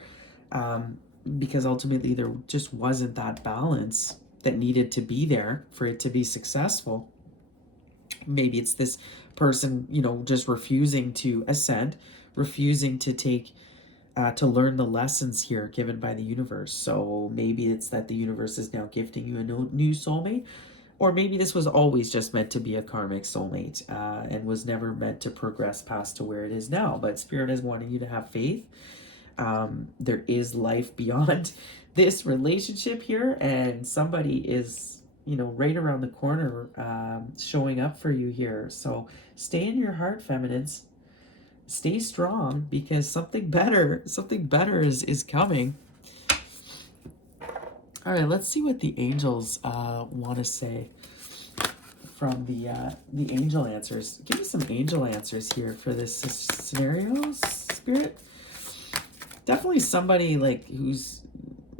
Because ultimately there just wasn't that balance that needed to be there for it to be successful. Maybe it's this person, you know, just refusing to ascend, refusing to take, to learn the lessons here given by the universe. So maybe it's that the universe is now gifting you a new soulmate, or maybe this was always just meant to be a karmic soulmate and was never meant to progress past to where it is now. But Spirit is wanting you to have faith. There is life beyond this relationship here, and somebody is, you know, right around the corner showing up for you here. So stay in your heart, feminines. Stay strong, because something better is coming. All right, let's see what the angels want to say from the angel answers. Give me some angel answers here for this scenario, Spirit. Definitely somebody like who's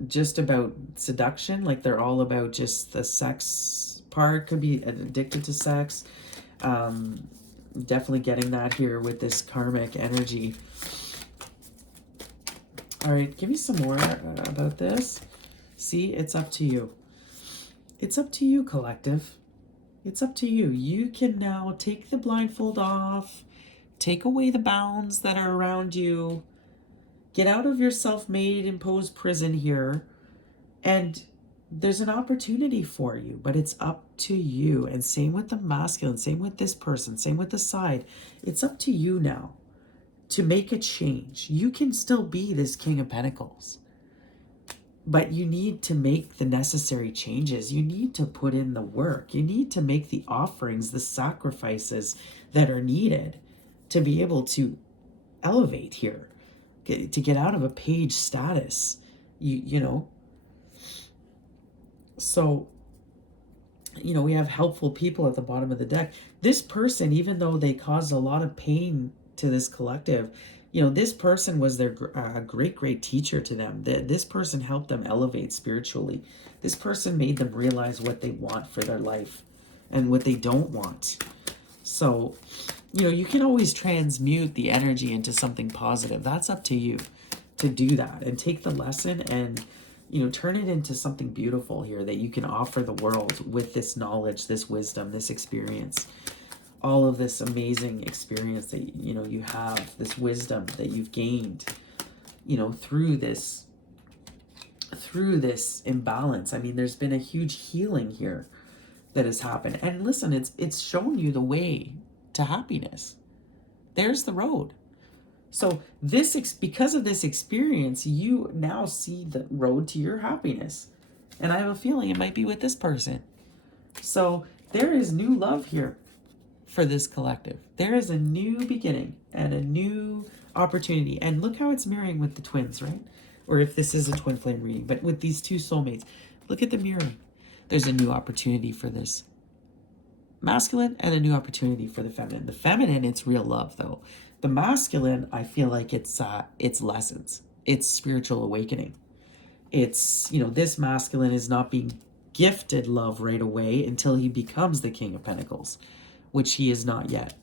just about seduction, like they're all about just the sex part, could be addicted to sex. Definitely getting that here with this karmic energy. All right, give me some more about this. See, it's up to you. It's up to you, collective. It's up to you. You can now take the blindfold off, Take away the bounds that are around you. Get out of your self-made imposed prison here. And there's an opportunity for you, but it's up to you. And same with the masculine, same with this person, same with the side. It's up to you now to make a change. You can still be this King of Pentacles, but you need to make the necessary changes. You need to put in the work. You need to make the offerings, the sacrifices that are needed to be able to elevate here, to get out of a page status. You know, so, you know, we have helpful people at the bottom of the deck. This person, even though they caused a lot of pain to this collective, you know, this person was their great teacher to them. This person helped them elevate spiritually. This person made them realize what they want for their life and what they don't want. So, you know, you can always transmute the energy into something positive. That's up to you to do that and take the lesson and, you know, turn it into something beautiful here that you can offer the world with this knowledge, this wisdom, this experience, all of this amazing experience that, you know, you have, this wisdom that you've gained, you know, through this imbalance. I mean, there's been a huge healing here that has happened. And listen, it's shown you the way to happiness. There's the road. So because of this experience, you now see the road to your happiness. And I have a feeling it might be with this person. So there is new love here for this collective. There is a new beginning and a new opportunity. And look how it's mirroring with the twins, right? Or if this is a twin flame reading, but with these two soulmates, look at the mirroring. There's a new opportunity for this masculine and a new opportunity for the feminine. The feminine, it's real love though. The masculine, I feel like it's lessons. It's spiritual awakening. It's, you know, this masculine is not being gifted love right away until he becomes the King of Pentacles, which he is not yet.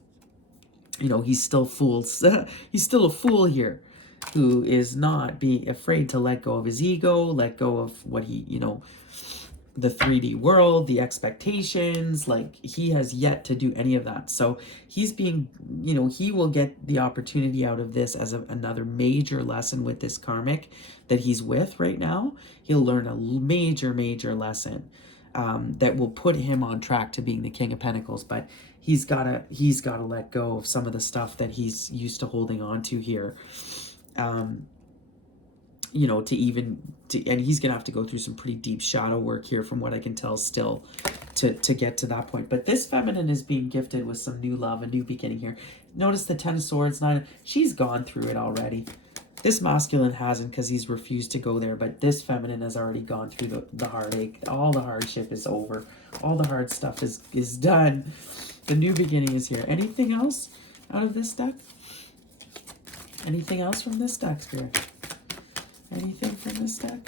You know, he's still fools. He's still a fool here who is not being afraid to let go of his ego, let go of what he, you know, the 3D world, the expectations, like he has yet to do any of that. So he's being, you know, he will get the opportunity out of this as another major lesson with this karmic that he's with right now. He'll learn a major lesson that will put him on track to being the King of Pentacles. But he's gotta let go of some of the stuff that he's used to holding on to here. You know, and he's gonna have to go through some pretty deep shadow work here from what I can tell still to get to that point. But this feminine is being gifted with some new love, a new beginning here. Notice the 10 of Swords, 9, she's gone through it already. This masculine hasn't because he's refused to go there, but this feminine has already gone through the heartache. All the hardship is over. All the hard stuff is done. The new beginning is here. Anything else out of this deck? Anything else from this deck, Spirit? Anything from this deck?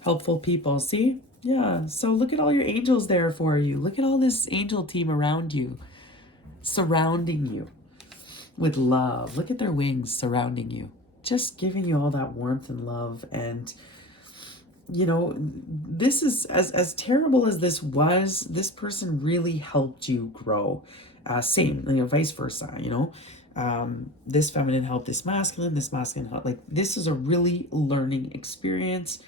Helpful people. See? Yeah. So look at all your angels there for you. Look at all this angel team around you, surrounding you with love. Look at their wings surrounding you, just giving you all that warmth and love. And, you know, this is, as terrible as this was, this person really helped you grow. Same, you know, vice versa, you know. This feminine helped this masculine helped, like, this is a really learning experience,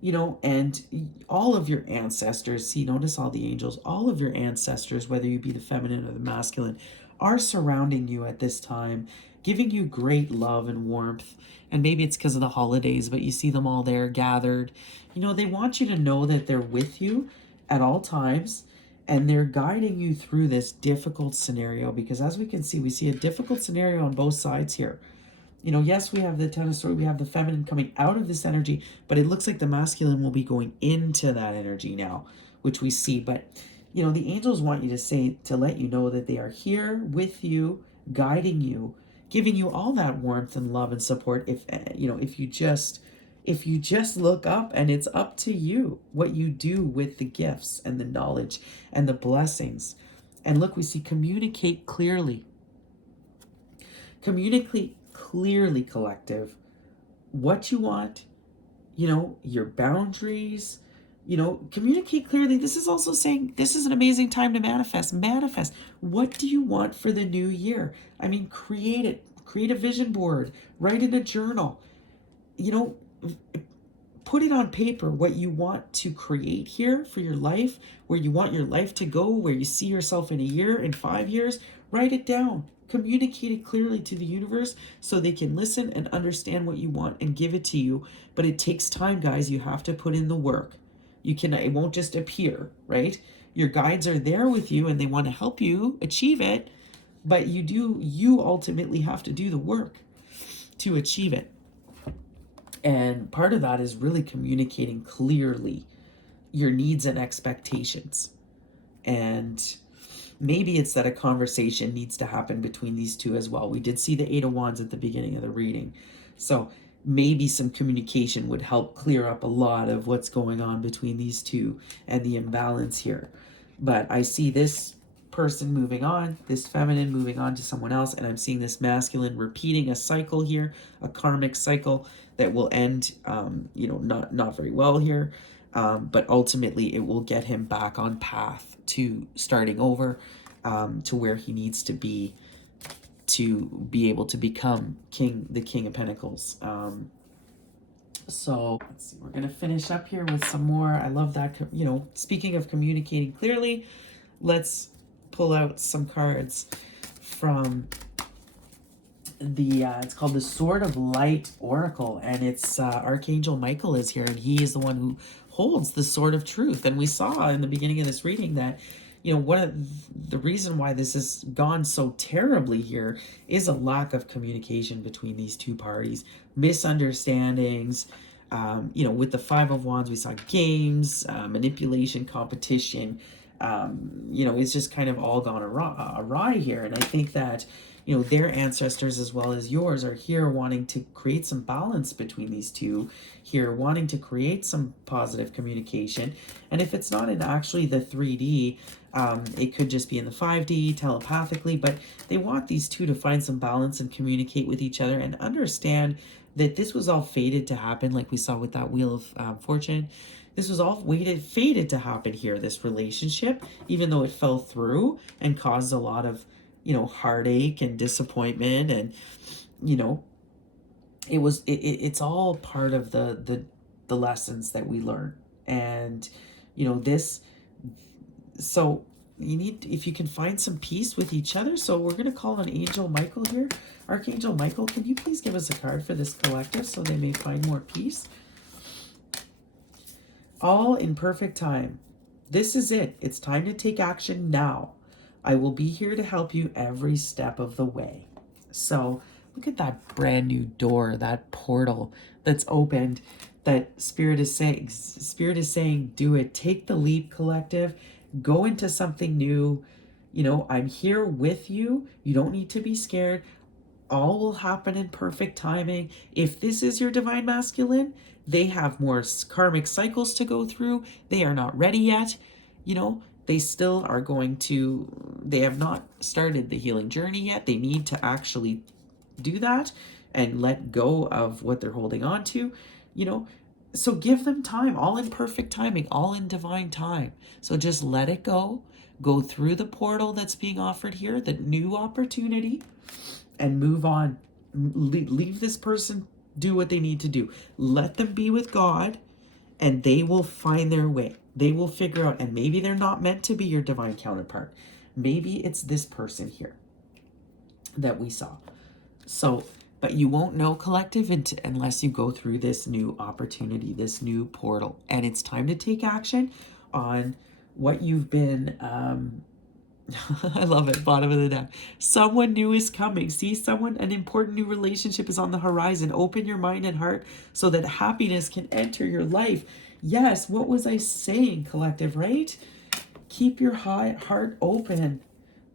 you know. And all of your ancestors, see, notice all the angels, all of your ancestors, whether you be the feminine or the masculine, are surrounding you at this time, giving you great love and warmth. And maybe it's because of the holidays, but you see them all there gathered. You know, they want you to know that they're with you at all times. And they're guiding you through this difficult scenario, because as we can see, we see a difficult scenario on both sides here. You know, yes, we have the 10 of Swords, we have the feminine coming out of this energy, but it looks like the masculine will be going into that energy now, which we see. But, you know, the angels want you to let you know that they are here with you, guiding you, giving you all that warmth and love and support. If, you know, if you just look up, and it's up to you what you do with the gifts and the knowledge and the blessings. And look, we see communicate clearly. Communicate clearly, collective, what you want, you know, your boundaries, Communicate clearly. This is also saying this is an amazing time to manifest. Manifest. What do you want for the new year? I mean, create it. Create a vision board. Write in a journal. You know, put it on paper what you want to create here for your life, where you want your life to go, where you see yourself in a year, in 5 years. Write it down. Communicate it clearly to the universe so they can listen and understand what you want and give it to you. But it takes time, guys. You have to put in the work. It won't just appear, right? Your guides are there with you and they want to help you achieve it, but you ultimately have to do the work to achieve it. And part of that is really communicating clearly your needs and expectations. And maybe it's that a conversation needs to happen between these two as well. We did see the Eight of Wands at the beginning of the reading. So maybe some communication would help clear up a lot of what's going on between these two and the imbalance here. But I see this person moving on, this feminine moving on to someone else, and I'm seeing this masculine repeating a cycle here, a karmic cycle that will end, not very well here, but ultimately it will get him back on path to starting over, to where he needs to be able to become the King of Pentacles. So let's see, we're going to finish up here with some more. I love that, speaking of communicating clearly, let's pull out some cards from it's called the Sword of Light Oracle, and it's Archangel Micheal is here, and he is the one who holds the Sword of Truth. And we saw in the beginning of this reading that, one of the reason why this has gone so terribly here is a lack of communication between these two parties, misunderstandings. With the Five of Wands, we saw games, manipulation, competition. It's just kind of all gone awry here. And I think that, their ancestors as well as yours are here wanting to create some balance between these two here, wanting to create some positive communication. And if it's not in actually the 3D, it could just be in the 5D telepathically, but they want these two to find some balance and communicate with each other and understand that this was all fated to happen, like we saw with that Wheel of Fortune. This was all fated to happen here, this relationship, even though it fell through and caused a lot of, heartache and disappointment. And, it's all part of the lessons that we learn. And, so you need, if you can find some peace with each other. So we're going to call on Angel Micheal here. Archangel Micheal, can you please give us a card for this collective so they may find more peace? All in perfect time. This is it. It's time to take action now. I will be here to help you every step of the way. So look at that brand new door, that portal that's opened, that Spirit is saying, do it. Take the leap, collective. Go into something new. I'm here with you. You don't need to be scared. All will happen in perfect timing. If this is your divine masculine, they have more karmic cycles to go through. They are not ready yet. They still are they have not started the healing journey yet. They need to actually do that and let go of what they're holding on to, so give them time, all in perfect timing, all in divine time. So just let it go through the portal that's being offered here, the new opportunity, and move on. Leave this person do what they need to do. Let them be with God, and they will find their way. They will figure out, and maybe they're not meant to be your divine counterpart. Maybe it's this person here that we saw. So, but you won't know, collective, unless you go through this new opportunity, this new portal. And it's time to take action on what you've been, I love it, bottom of the deck. Someone new is coming. See, an important new relationship is on the horizon. Open your mind and heart so that happiness can enter your life. Yes, what was I saying, collective, right? Keep your heart open.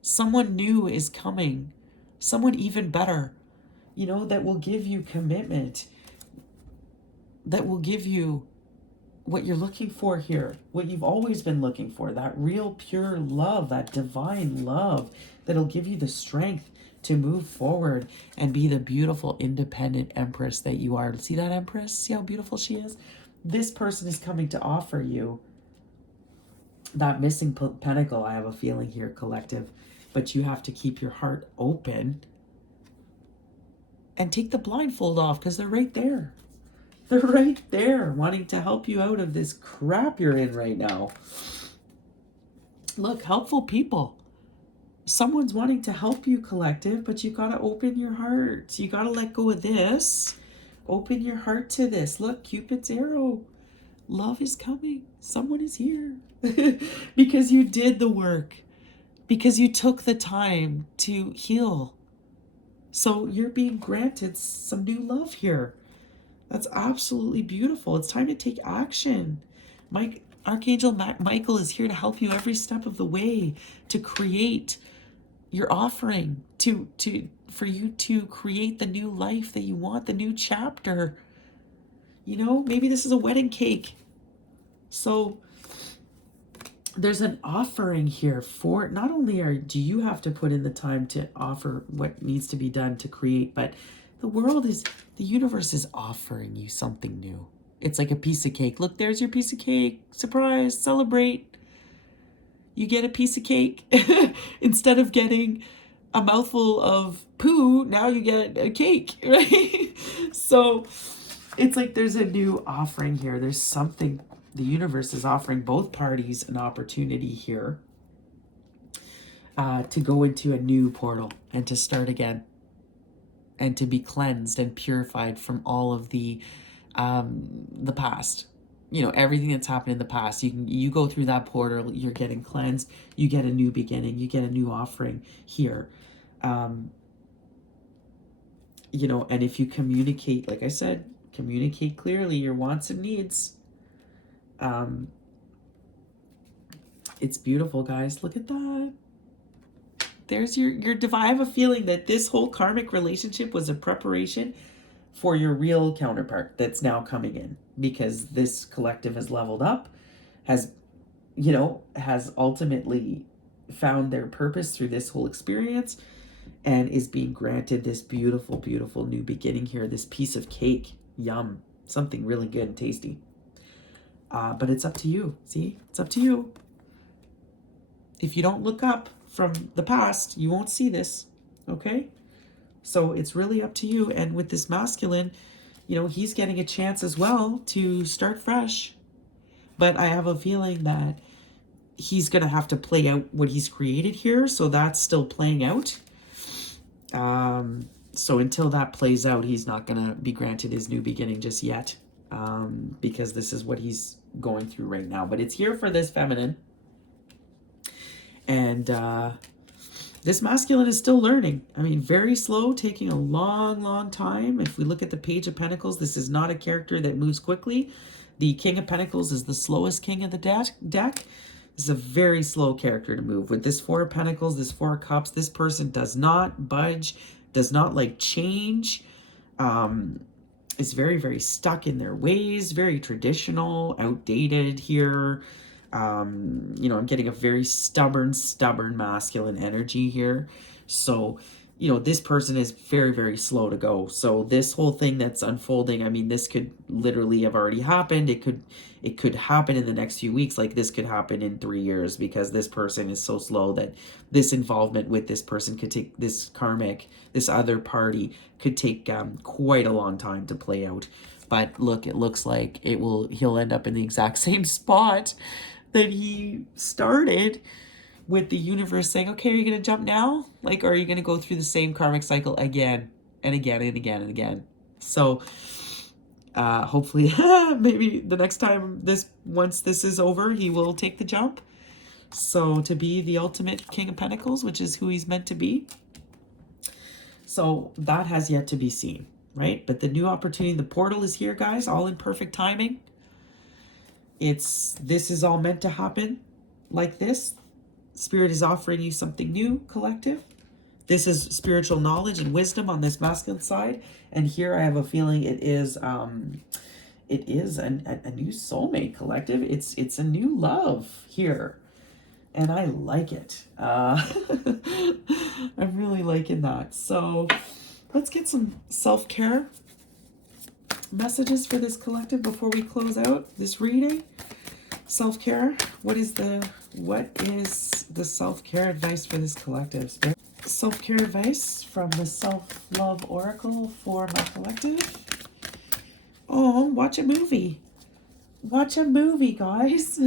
Someone new is coming. Someone even better, that will give you commitment, that will give you what you're looking for here, what you've always been looking for, that real pure love, that divine love that'll give you the strength to move forward and be the beautiful, independent empress that you are. See that empress? See how beautiful she is? this person is coming to offer you that missing pentacle, I have a feeling here, collective. But you have to keep your heart open and take the blindfold off, because they're right there. They're right there wanting to help you out of this crap you're in right now. Look, helpful people. Someone's wanting to help you, collective, but you got to open your heart. You got to let go of this. Open your heart to this. Look, Cupid's arrow. Love is coming. Someone is here. Because you did the work. Because you took the time to heal. So you're being granted some new love here. That's absolutely beautiful. It's time to take action. Archangel Micheal is here to help you every step of the way to create your offering, for you to create the new life that you want, the new chapter. You know, maybe this is a wedding cake. So there's an offering here for, not only do you have to put in the time to offer what needs to be done to create, but the universe is offering you something new. It's like a piece of cake. Look, there's your piece of cake. Surprise, celebrate. You get a piece of cake. Instead of getting a mouthful of poo, now you get a cake, right? So it's like there's a new offering here. There's something, the universe is offering both parties an opportunity here to go into a new portal and to start again and to be cleansed and purified from all of the past. You know, everything that's happened in the past. You go through that portal, you're getting cleansed, you get a new beginning, you get a new offering here. You know, and if you communicate, like I said, communicate clearly your wants and needs. It's beautiful, guys. Look at that. There's your divine. I have a feeling that this whole karmic relationship was a preparation for your real counterpart that's now coming in, because this collective has leveled up, has ultimately found their purpose through this whole experience, and is being granted this beautiful, beautiful new beginning here, this piece of cake. Yum. Something really good and tasty. But it's up to you. See? It's up to you. If you don't look up from the past, you won't see this. Okay? So it's really up to you. And with this masculine, you know, he's getting a chance as well to start fresh. But I have a feeling that he's going to have to play out what he's created here. So that's still playing out. So until that plays out, he's not going to be granted his new beginning just yet. Because this is what he's going through right now. But it's here for this feminine. And this masculine is still learning. I mean, very slow, taking a long, long time. If we look at the Page of Pentacles, this is not a character that moves quickly. The King of Pentacles is the slowest king of the deck. This is a very slow character to move. With this Four of Pentacles, this Four of Cups, this person does not budge, does not like change. Is very, very stuck in their ways, very traditional, outdated here. You know, I'm getting a very stubborn masculine energy here. So, you know, this person is very, very slow to go. So this whole thing that's unfolding, I mean, this could literally have already happened. It could happen in the next few weeks. Like this could happen in 3 years, because this person is so slow that this involvement with this person could take, this other party could take quite a long time to play out. But look, it looks like he'll end up in the exact same spot that he started, with the universe saying, okay, are you going to jump now? Like, or are you going to go through the same karmic cycle again and again and again and again? So hopefully maybe the next time, once this is over, he will take the jump. So to be the ultimate King of Pentacles, which is who he's meant to be. So that has yet to be seen, right? But the new opportunity, the portal is here, guys, all in perfect timing. This is all meant to happen like this. Spirit is offering you something new, collective. This is spiritual knowledge and wisdom on this masculine side. And here I have a feeling it is a new soulmate, collective. It's a new love here. And I like it. I'm really liking that. So let's get some self-care. Messages for this collective before we close out this reading. Self-care. What is the self-care advice for this collective? Self-care advice from the Self-Love Oracle for my collective. Oh, watch a movie. Watch a movie, guys.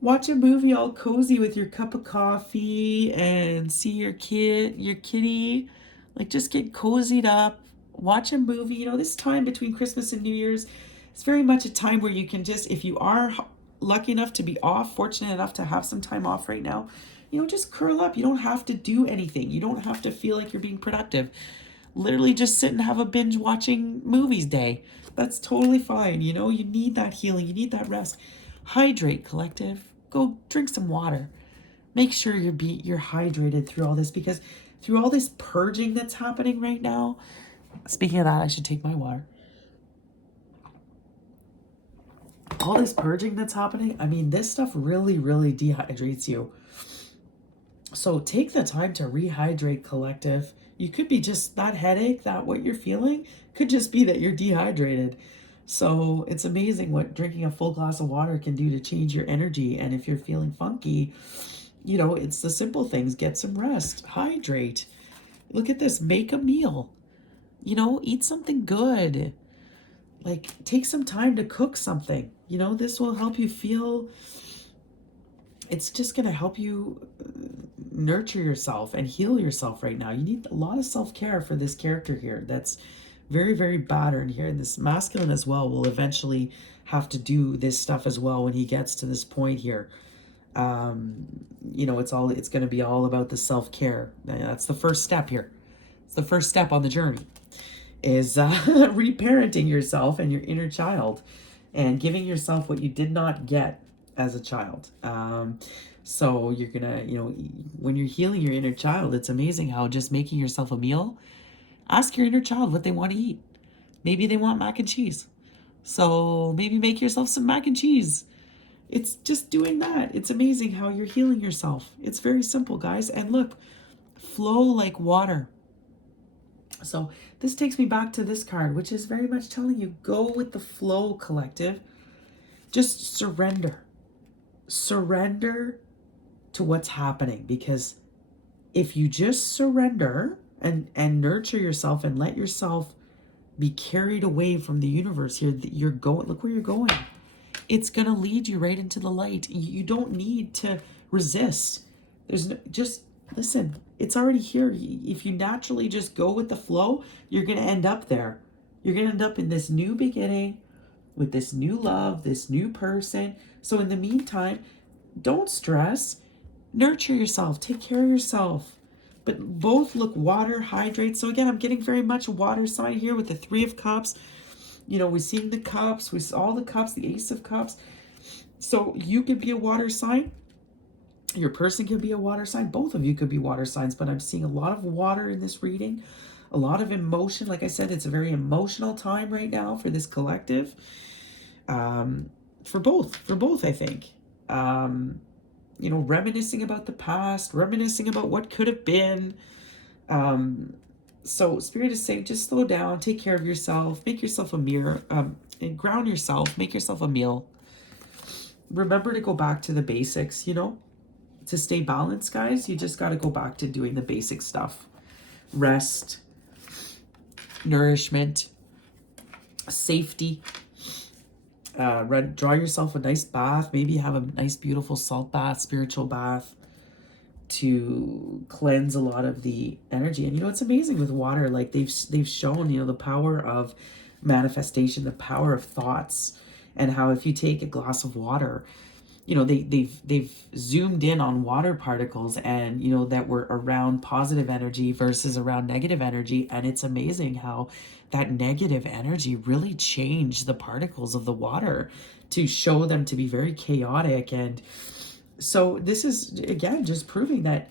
Watch a movie all cozy with your cup of coffee and see your kitty. Like, just get cozied up. Watch a movie. You know, this time between Christmas and New Year's, it's very much a time where you can just, if you are lucky enough to be off, fortunate enough to have some time off right now, you know, just curl up. You don't have to do anything. You don't have to feel like you're being productive. Literally just sit and have a binge watching movies day. That's totally fine. You know, you need that healing. You need that rest. Hydrate, collective. Go drink some water. Make sure you're hydrated through all this, because through all this purging that's happening right now, speaking of that, I should take my water. All this purging that's happening, I mean, this stuff really, really dehydrates you. So take the time to rehydrate, collective. You could be just that headache, that what you're feeling could just be that you're dehydrated. So it's amazing what drinking a full glass of water can do to change your energy. And if you're feeling funky, you know, it's the simple things. Get some rest, hydrate. Look at this, make a meal. You know, eat something good. Like, take some time to cook something. You know, this will help you feel, it's just going to help you nurture yourself and heal yourself right now. You need a lot of self-care for this character here. That's very, very battered here. And this masculine as well will eventually have to do this stuff as well when he gets to this point here. You know, it's going to be all about the self-care. That's the first step here. It's the first step on the journey, is reparenting yourself and your inner child and giving yourself what you did not get as a child. So you're gonna, you know, when you're healing your inner child, it's amazing how just making yourself a meal, ask your inner child what they want to eat. Maybe they want mac and cheese. So maybe make yourself some mac and cheese. It's just doing that. It's amazing how you're healing yourself. It's very simple, guys. And look, flow like water. So this takes me back to this card, which is very much telling you, go with the flow, collective. Just surrender. Surrender to what's happening, because if you just surrender and nurture yourself and let yourself be carried away from the universe here, that you're going, look where you're going. It's going to lead you right into the light. You don't need to resist. There's no, just listen, it's already here. If you naturally just go with the flow, you're going to end up there. You're going to end up in this new beginning with this new love, this new person. So in the meantime, don't stress. Nurture yourself. Take care of yourself. But both look water, hydrate. So again, I'm getting very much a water sign here with the 3 of Cups. You know, we're seeing the cups. We saw all the cups, the Ace of Cups. So you could be a water sign. Your person could be a water sign. Both of you could be water signs. But I'm seeing a lot of water in this reading. A lot of emotion. Like I said, it's a very emotional time right now for this collective. For both, I think. You know, reminiscing about the past, reminiscing about what could have been. So Spirit is saying, just slow down, take care of yourself, make yourself a mirror, and ground yourself, make yourself a meal. Remember to go back to the basics, you know, to stay balanced, guys. You just got to go back to doing the basic stuff. Rest, nourishment, safety. Draw yourself a nice bath. Maybe have a nice, beautiful salt bath, spiritual bath, to cleanse a lot of the energy. And you know, it's amazing with water. Like they've shown, you know, the power of manifestation, the power of thoughts, and how if you take a glass of water, you know, they've zoomed in on water particles, and you know that we're around positive energy versus around negative energy, and it's amazing how that negative energy really changed the particles of the water to show them to be very chaotic. And so this is again just proving that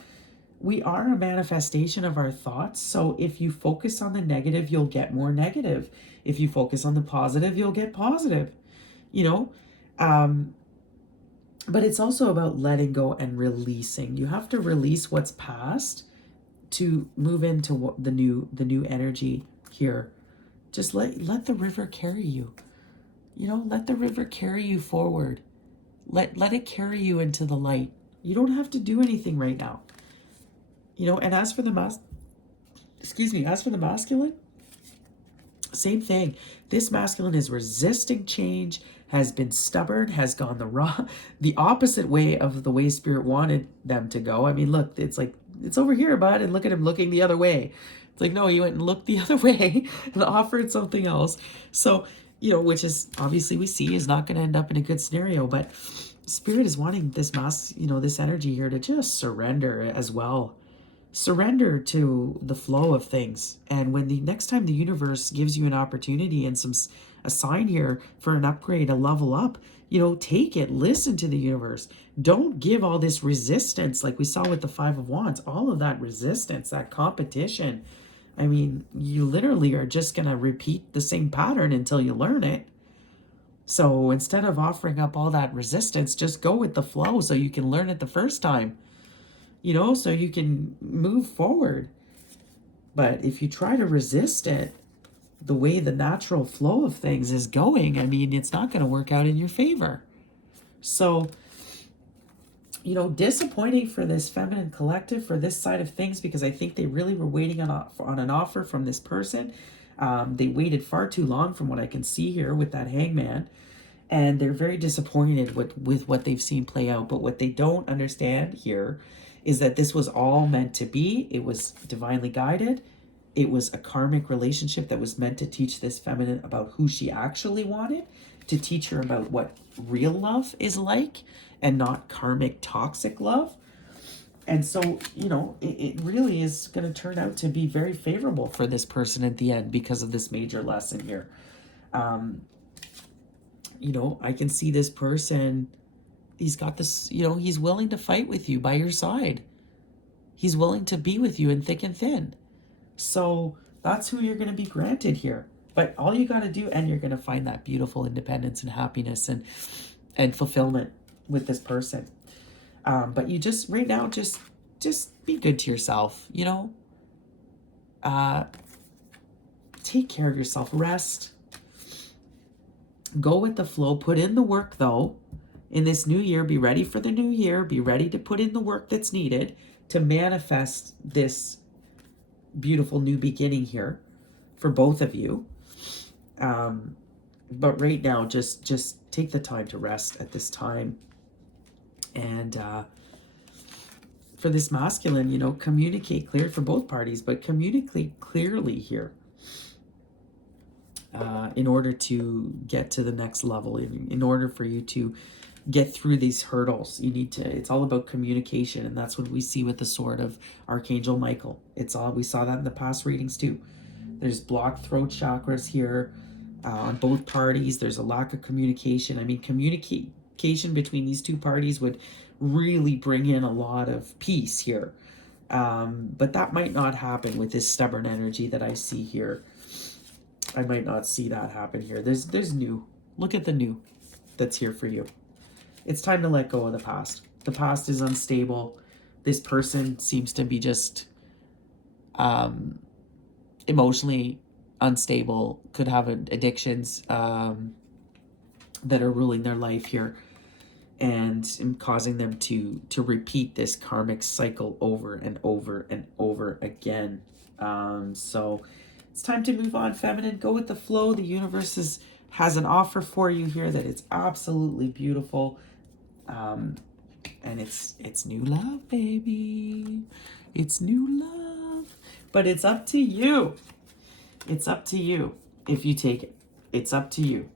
we are a manifestation of our thoughts. So if you focus on the negative, you'll get more negative. If you focus on the positive, you'll get positive. You know, but it's also about letting go and releasing. You have to release what's past to move into the new energy here. Just let the river carry you. You know, let the river carry you forward. Let it carry you into the light. You don't have to do anything right now. You know, and as for the as for the masculine, same thing. This masculine is resisting change, has been stubborn, has gone the opposite way of the way spirit wanted them to go. I mean, look, it's like, it's over here, bud, and look at him looking the other way. It's like, no, you went and looked the other way and offered something else. So, you know, which is obviously we see is not going to end up in a good scenario, but spirit is wanting this this energy here to just surrender as well. Surrender to the flow of things. And when the next time the universe gives you an opportunity and a sign here for an upgrade, a level up, you know, take it, listen to the universe. Don't give all this resistance like we saw with the Five of Wands, all of that resistance, that competition. I mean, you literally are just going to repeat the same pattern until you learn it. So instead of offering up all that resistance, just go with the flow so you can learn it the first time. You know, so you can move forward. But if you try to resist it, the way the natural flow of things is going, I mean, it's not going to work out in your favor. So, you know, disappointing for this feminine collective, for this side of things, because I think they really were waiting on an offer from this person. They waited far too long from what I can see here with that hangman. And they're very disappointed with what they've seen play out. But what they don't understand here is that this was all meant to be. It was divinely guided. It was a karmic relationship that was meant to teach this feminine about who she actually wanted, to teach her about what real love is like and not karmic toxic love. And so, you know, it really is going to turn out to be very favorable for this person at the end because of this major lesson here. You know, I can see this person, he's got this, you know, he's willing to fight with you by your side. He's willing to be with you in thick and thin. So that's who you're going to be granted here. But all you got to do, and you're going to find that beautiful independence and happiness and fulfillment with this person. But you just, right now, just be good to yourself, you know. Take care of yourself. Rest. Go with the flow. Put in the work, though. In this new year, be ready for the new year. Be ready to put in the work that's needed to manifest this beautiful new beginning here for both of you. But right now, just take the time to rest at this time. And for this masculine, you know, communicate clear for both parties, but communicate clearly here. In order to get to the next level, in order for you to get through these hurdles, you need to, it's all about communication. And that's what we see with the sword of Archangel Micheal. We saw that in the past readings too. There's blocked throat chakras here on both parties. There's a lack of communication. I mean, communication between these two parties would really bring in a lot of peace here. But that might not happen with this stubborn energy that I see here. I might not see that happen here. There's new. Look at the new that's here for you. It's time to let go of the past. The past is unstable. This person seems to be just emotionally unstable, could have addictions that are ruling their life here and causing them to repeat this karmic cycle over and over and over again. So it's time to move on, feminine. Go with the flow. The universe has an offer for you here that it's absolutely beautiful. And it's new love, baby. It's new love. But it's up to you. It's up to you if you take it. It's up to you.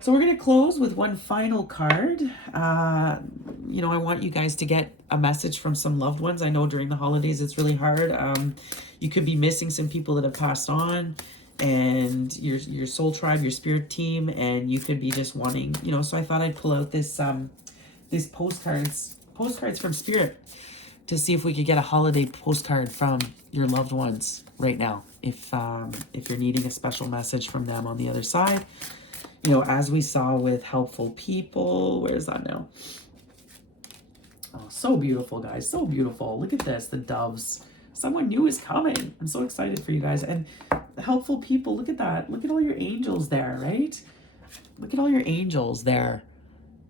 So we're going to close with one final card. You know, I want you guys to get a message from some loved ones. I know during the holidays it's really hard. You could be missing some people that have passed on, and your soul tribe, your spirit team, and you could be just wanting, you know, so I thought I'd pull out these postcards from spirit to see if we could get a holiday postcard from your loved ones right now. If you're needing a special message from them on the other side. You know, as we saw with helpful people, where is that now? Oh, so beautiful, guys. So beautiful. Look at this. The doves. Someone new is coming. I'm so excited for you guys. And helpful people, look at that. Look at all your angels there, right? Look at all your angels there.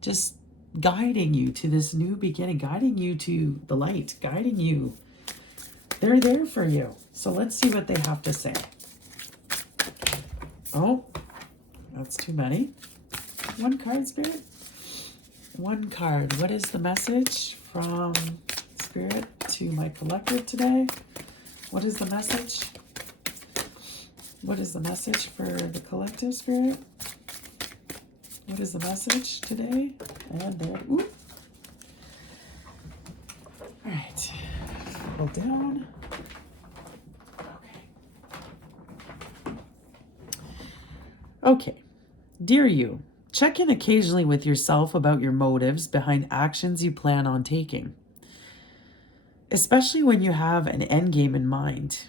Just guiding you to this new beginning, guiding you to the light, guiding you. They're there for you. So let's see what they have to say. Oh, that's too many. One card, Spirit. One card. What is the message from Spirit to my collective today? What is the message? What is the message for the collective, Spirit? What is the message today? And there. Ooh. All right. Pull down. Okay. Dear you, check in occasionally with yourself about your motives behind actions you plan on taking, especially when you have an end game in mind.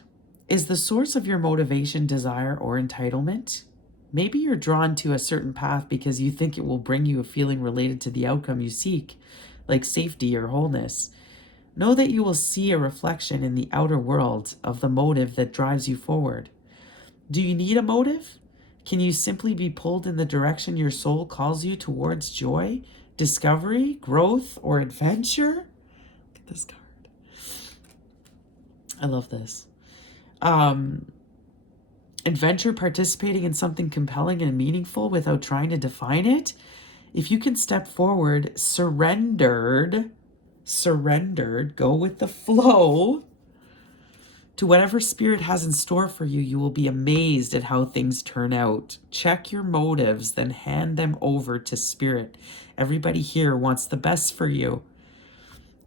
Is the source of your motivation desire or entitlement? Maybe you're drawn to a certain path because you think it will bring you a feeling related to the outcome you seek, like safety or wholeness. Know that you will see a reflection in the outer world of the motive that drives you forward. Do you need a motive? Can you simply be pulled in the direction your soul calls you towards joy, discovery, growth, or adventure? Look at this card. I love this. Adventure, participating in something compelling and meaningful without trying to define it. If you can step forward, surrendered, go with the flow to whatever Spirit has in store for you, you will be amazed at how things turn out. Check your motives, then hand them over to Spirit. Everybody here wants the best for you.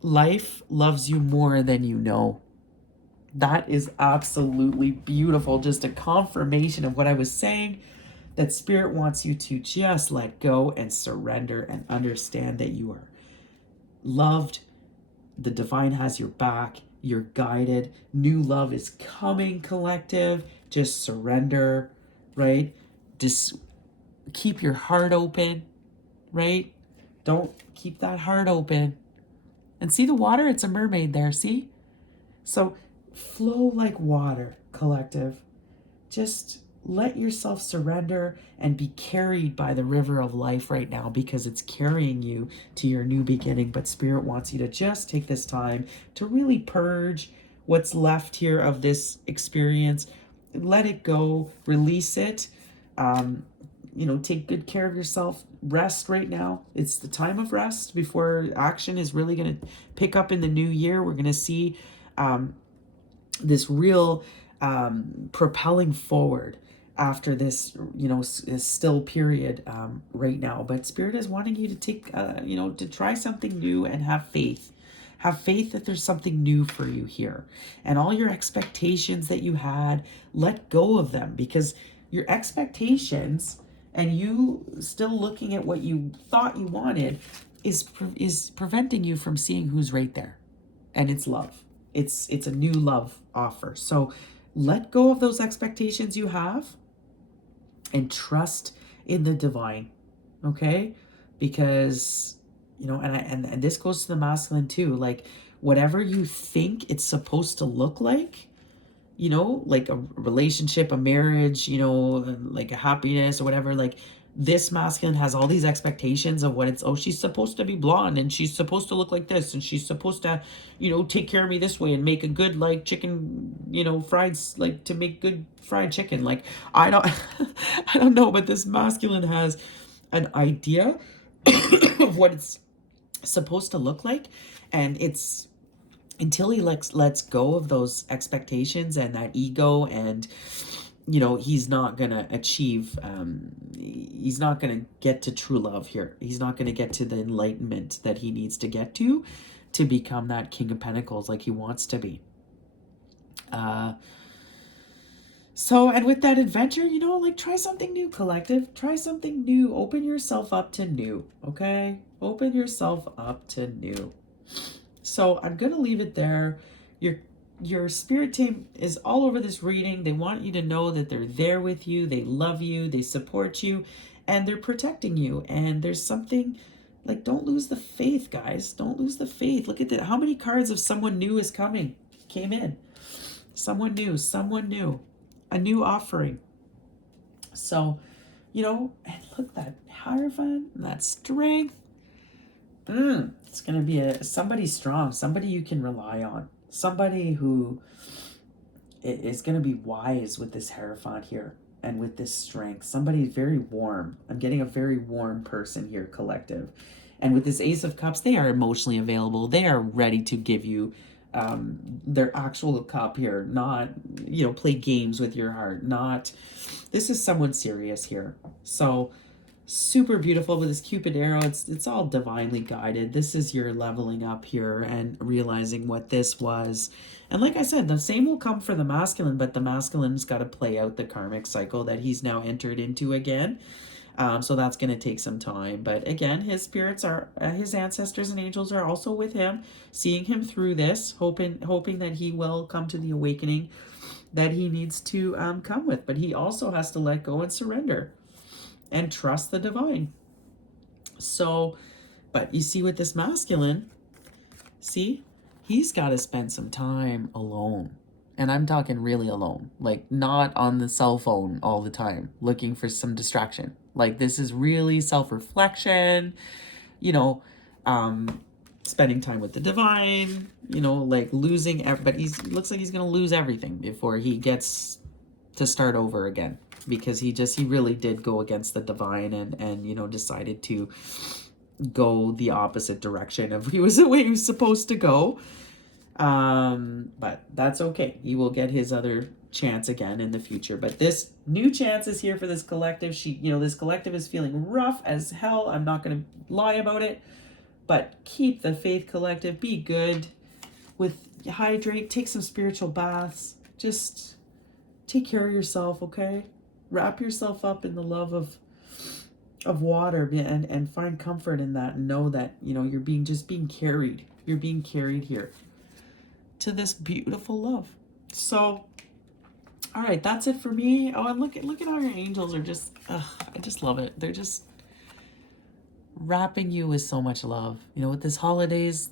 Life loves you more than you know. That is absolutely beautiful. Just a confirmation of what I was saying, that Spirit wants you to just let go and surrender and understand that you are loved. The divine has your back. You're guided. New love is coming, collective. Just surrender, right? Just keep your heart open, right? Don't keep that heart open. And see the water? It's a mermaid there, see? So flow like water, collective. Just let yourself surrender and be carried by the river of life right now, because it's carrying you to your new beginning. But Spirit wants you to just take this time to really purge what's left here of this experience. Let it go, release it. Take good care of yourself. Rest right now. It's the time of rest before action is really going to pick up in the new year. We're going to see this real propelling forward after this, still period right now. But Spirit is wanting you to take, to try something new and have faith. Have faith that there's something new for you here. And all your expectations that you had, let go of them, because your expectations and you still looking at what you thought you wanted is preventing you from seeing who's right there. And it's love. It's a new love offer. So let go of those expectations you have and trust in the divine, okay? Because, and this goes to the masculine too, like whatever you think it's supposed to look like, like a relationship, a marriage, like a happiness or whatever, like this masculine has all these expectations of what she's supposed to be blonde and she's supposed to look like this and she's supposed to, take care of me this way and make a good, like, chicken, fried, like, to make good fried chicken. Like, I don't know, but this masculine has an idea of what it's supposed to look like, and it's until he lets go of those expectations and that ego, and he's not gonna achieve, he's not gonna get to true love here. He's not gonna get to the enlightenment that he needs to get to become that King of Pentacles like he wants to be. So, and with that adventure, like, try something new, collective. Try something new. Open yourself up to new, okay? Open yourself up to new. So I'm going to leave it there. Your spirit team is all over this reading. They want you to know that they're there with you. They love you. They support you. And they're protecting you. And there's something, like, don't lose the faith, guys. Don't lose the faith. Look at that. How many cards of someone new is came in? Someone new, a new offering. So, and look, that Hierophant, that strength. It's going to be somebody strong, somebody you can rely on, somebody who is going to be wise with this Hierophant here and with this strength. Somebody very warm. I'm getting a very warm person here, collective. And with this Ace of Cups, they are emotionally available. They are ready to give you their actual cup here, not, play games with your heart. This is someone serious here. So super beautiful with this Cupid arrow. It's all divinely guided. This is your leveling up here and realizing what this was. And like I said, the same will come for the masculine, but the masculine's got to play out the karmic cycle that he's now entered into again. So that's going to take some time. But again, his spirits are, his ancestors and angels are also with him, seeing him through this, hoping that he will come to the awakening that he needs to come with. But he also has to let go and surrender and trust the divine. So, but you see with this masculine, he's got to spend some time alone. And I'm talking really alone, like not on the cell phone all the time, looking for some distraction. Like this is really self-reflection, spending time with the divine, like losing, but looks like he's going to lose everything before he gets to start over again, because he really did go against the divine and decided to go the opposite direction of the way he was supposed to go. But that's okay. He will get his other chance again in the future. But this new chance is here for this collective. This collective is feeling rough as hell. I'm not going to lie about it. But keep the faith, collective. Be good. Hydrate. Take some spiritual baths. Just take care of yourself, okay? Wrap yourself up in the love of water and find comfort in that, and know that, you're being carried. You're being carried here to this beautiful love. So, all right, that's it for me. Oh, and look at how your angels are just, I just love it. They're just wrapping you with so much love. With this holidays,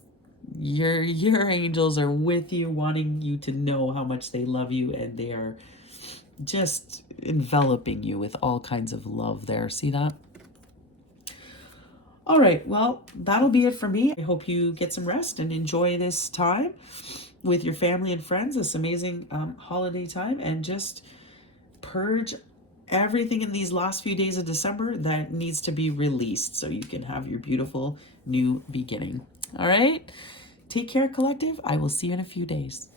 your angels are with you, wanting you to know how much they love you, and they are just enveloping you with all kinds of love there. See that? All right, well, that'll be it for me. I hope you get some rest and enjoy this time with your family and friends, this amazing holiday time, and just purge everything in these last few days of December that needs to be released so you can have your beautiful new beginning. All right, take care, collective. I will see you in a few days.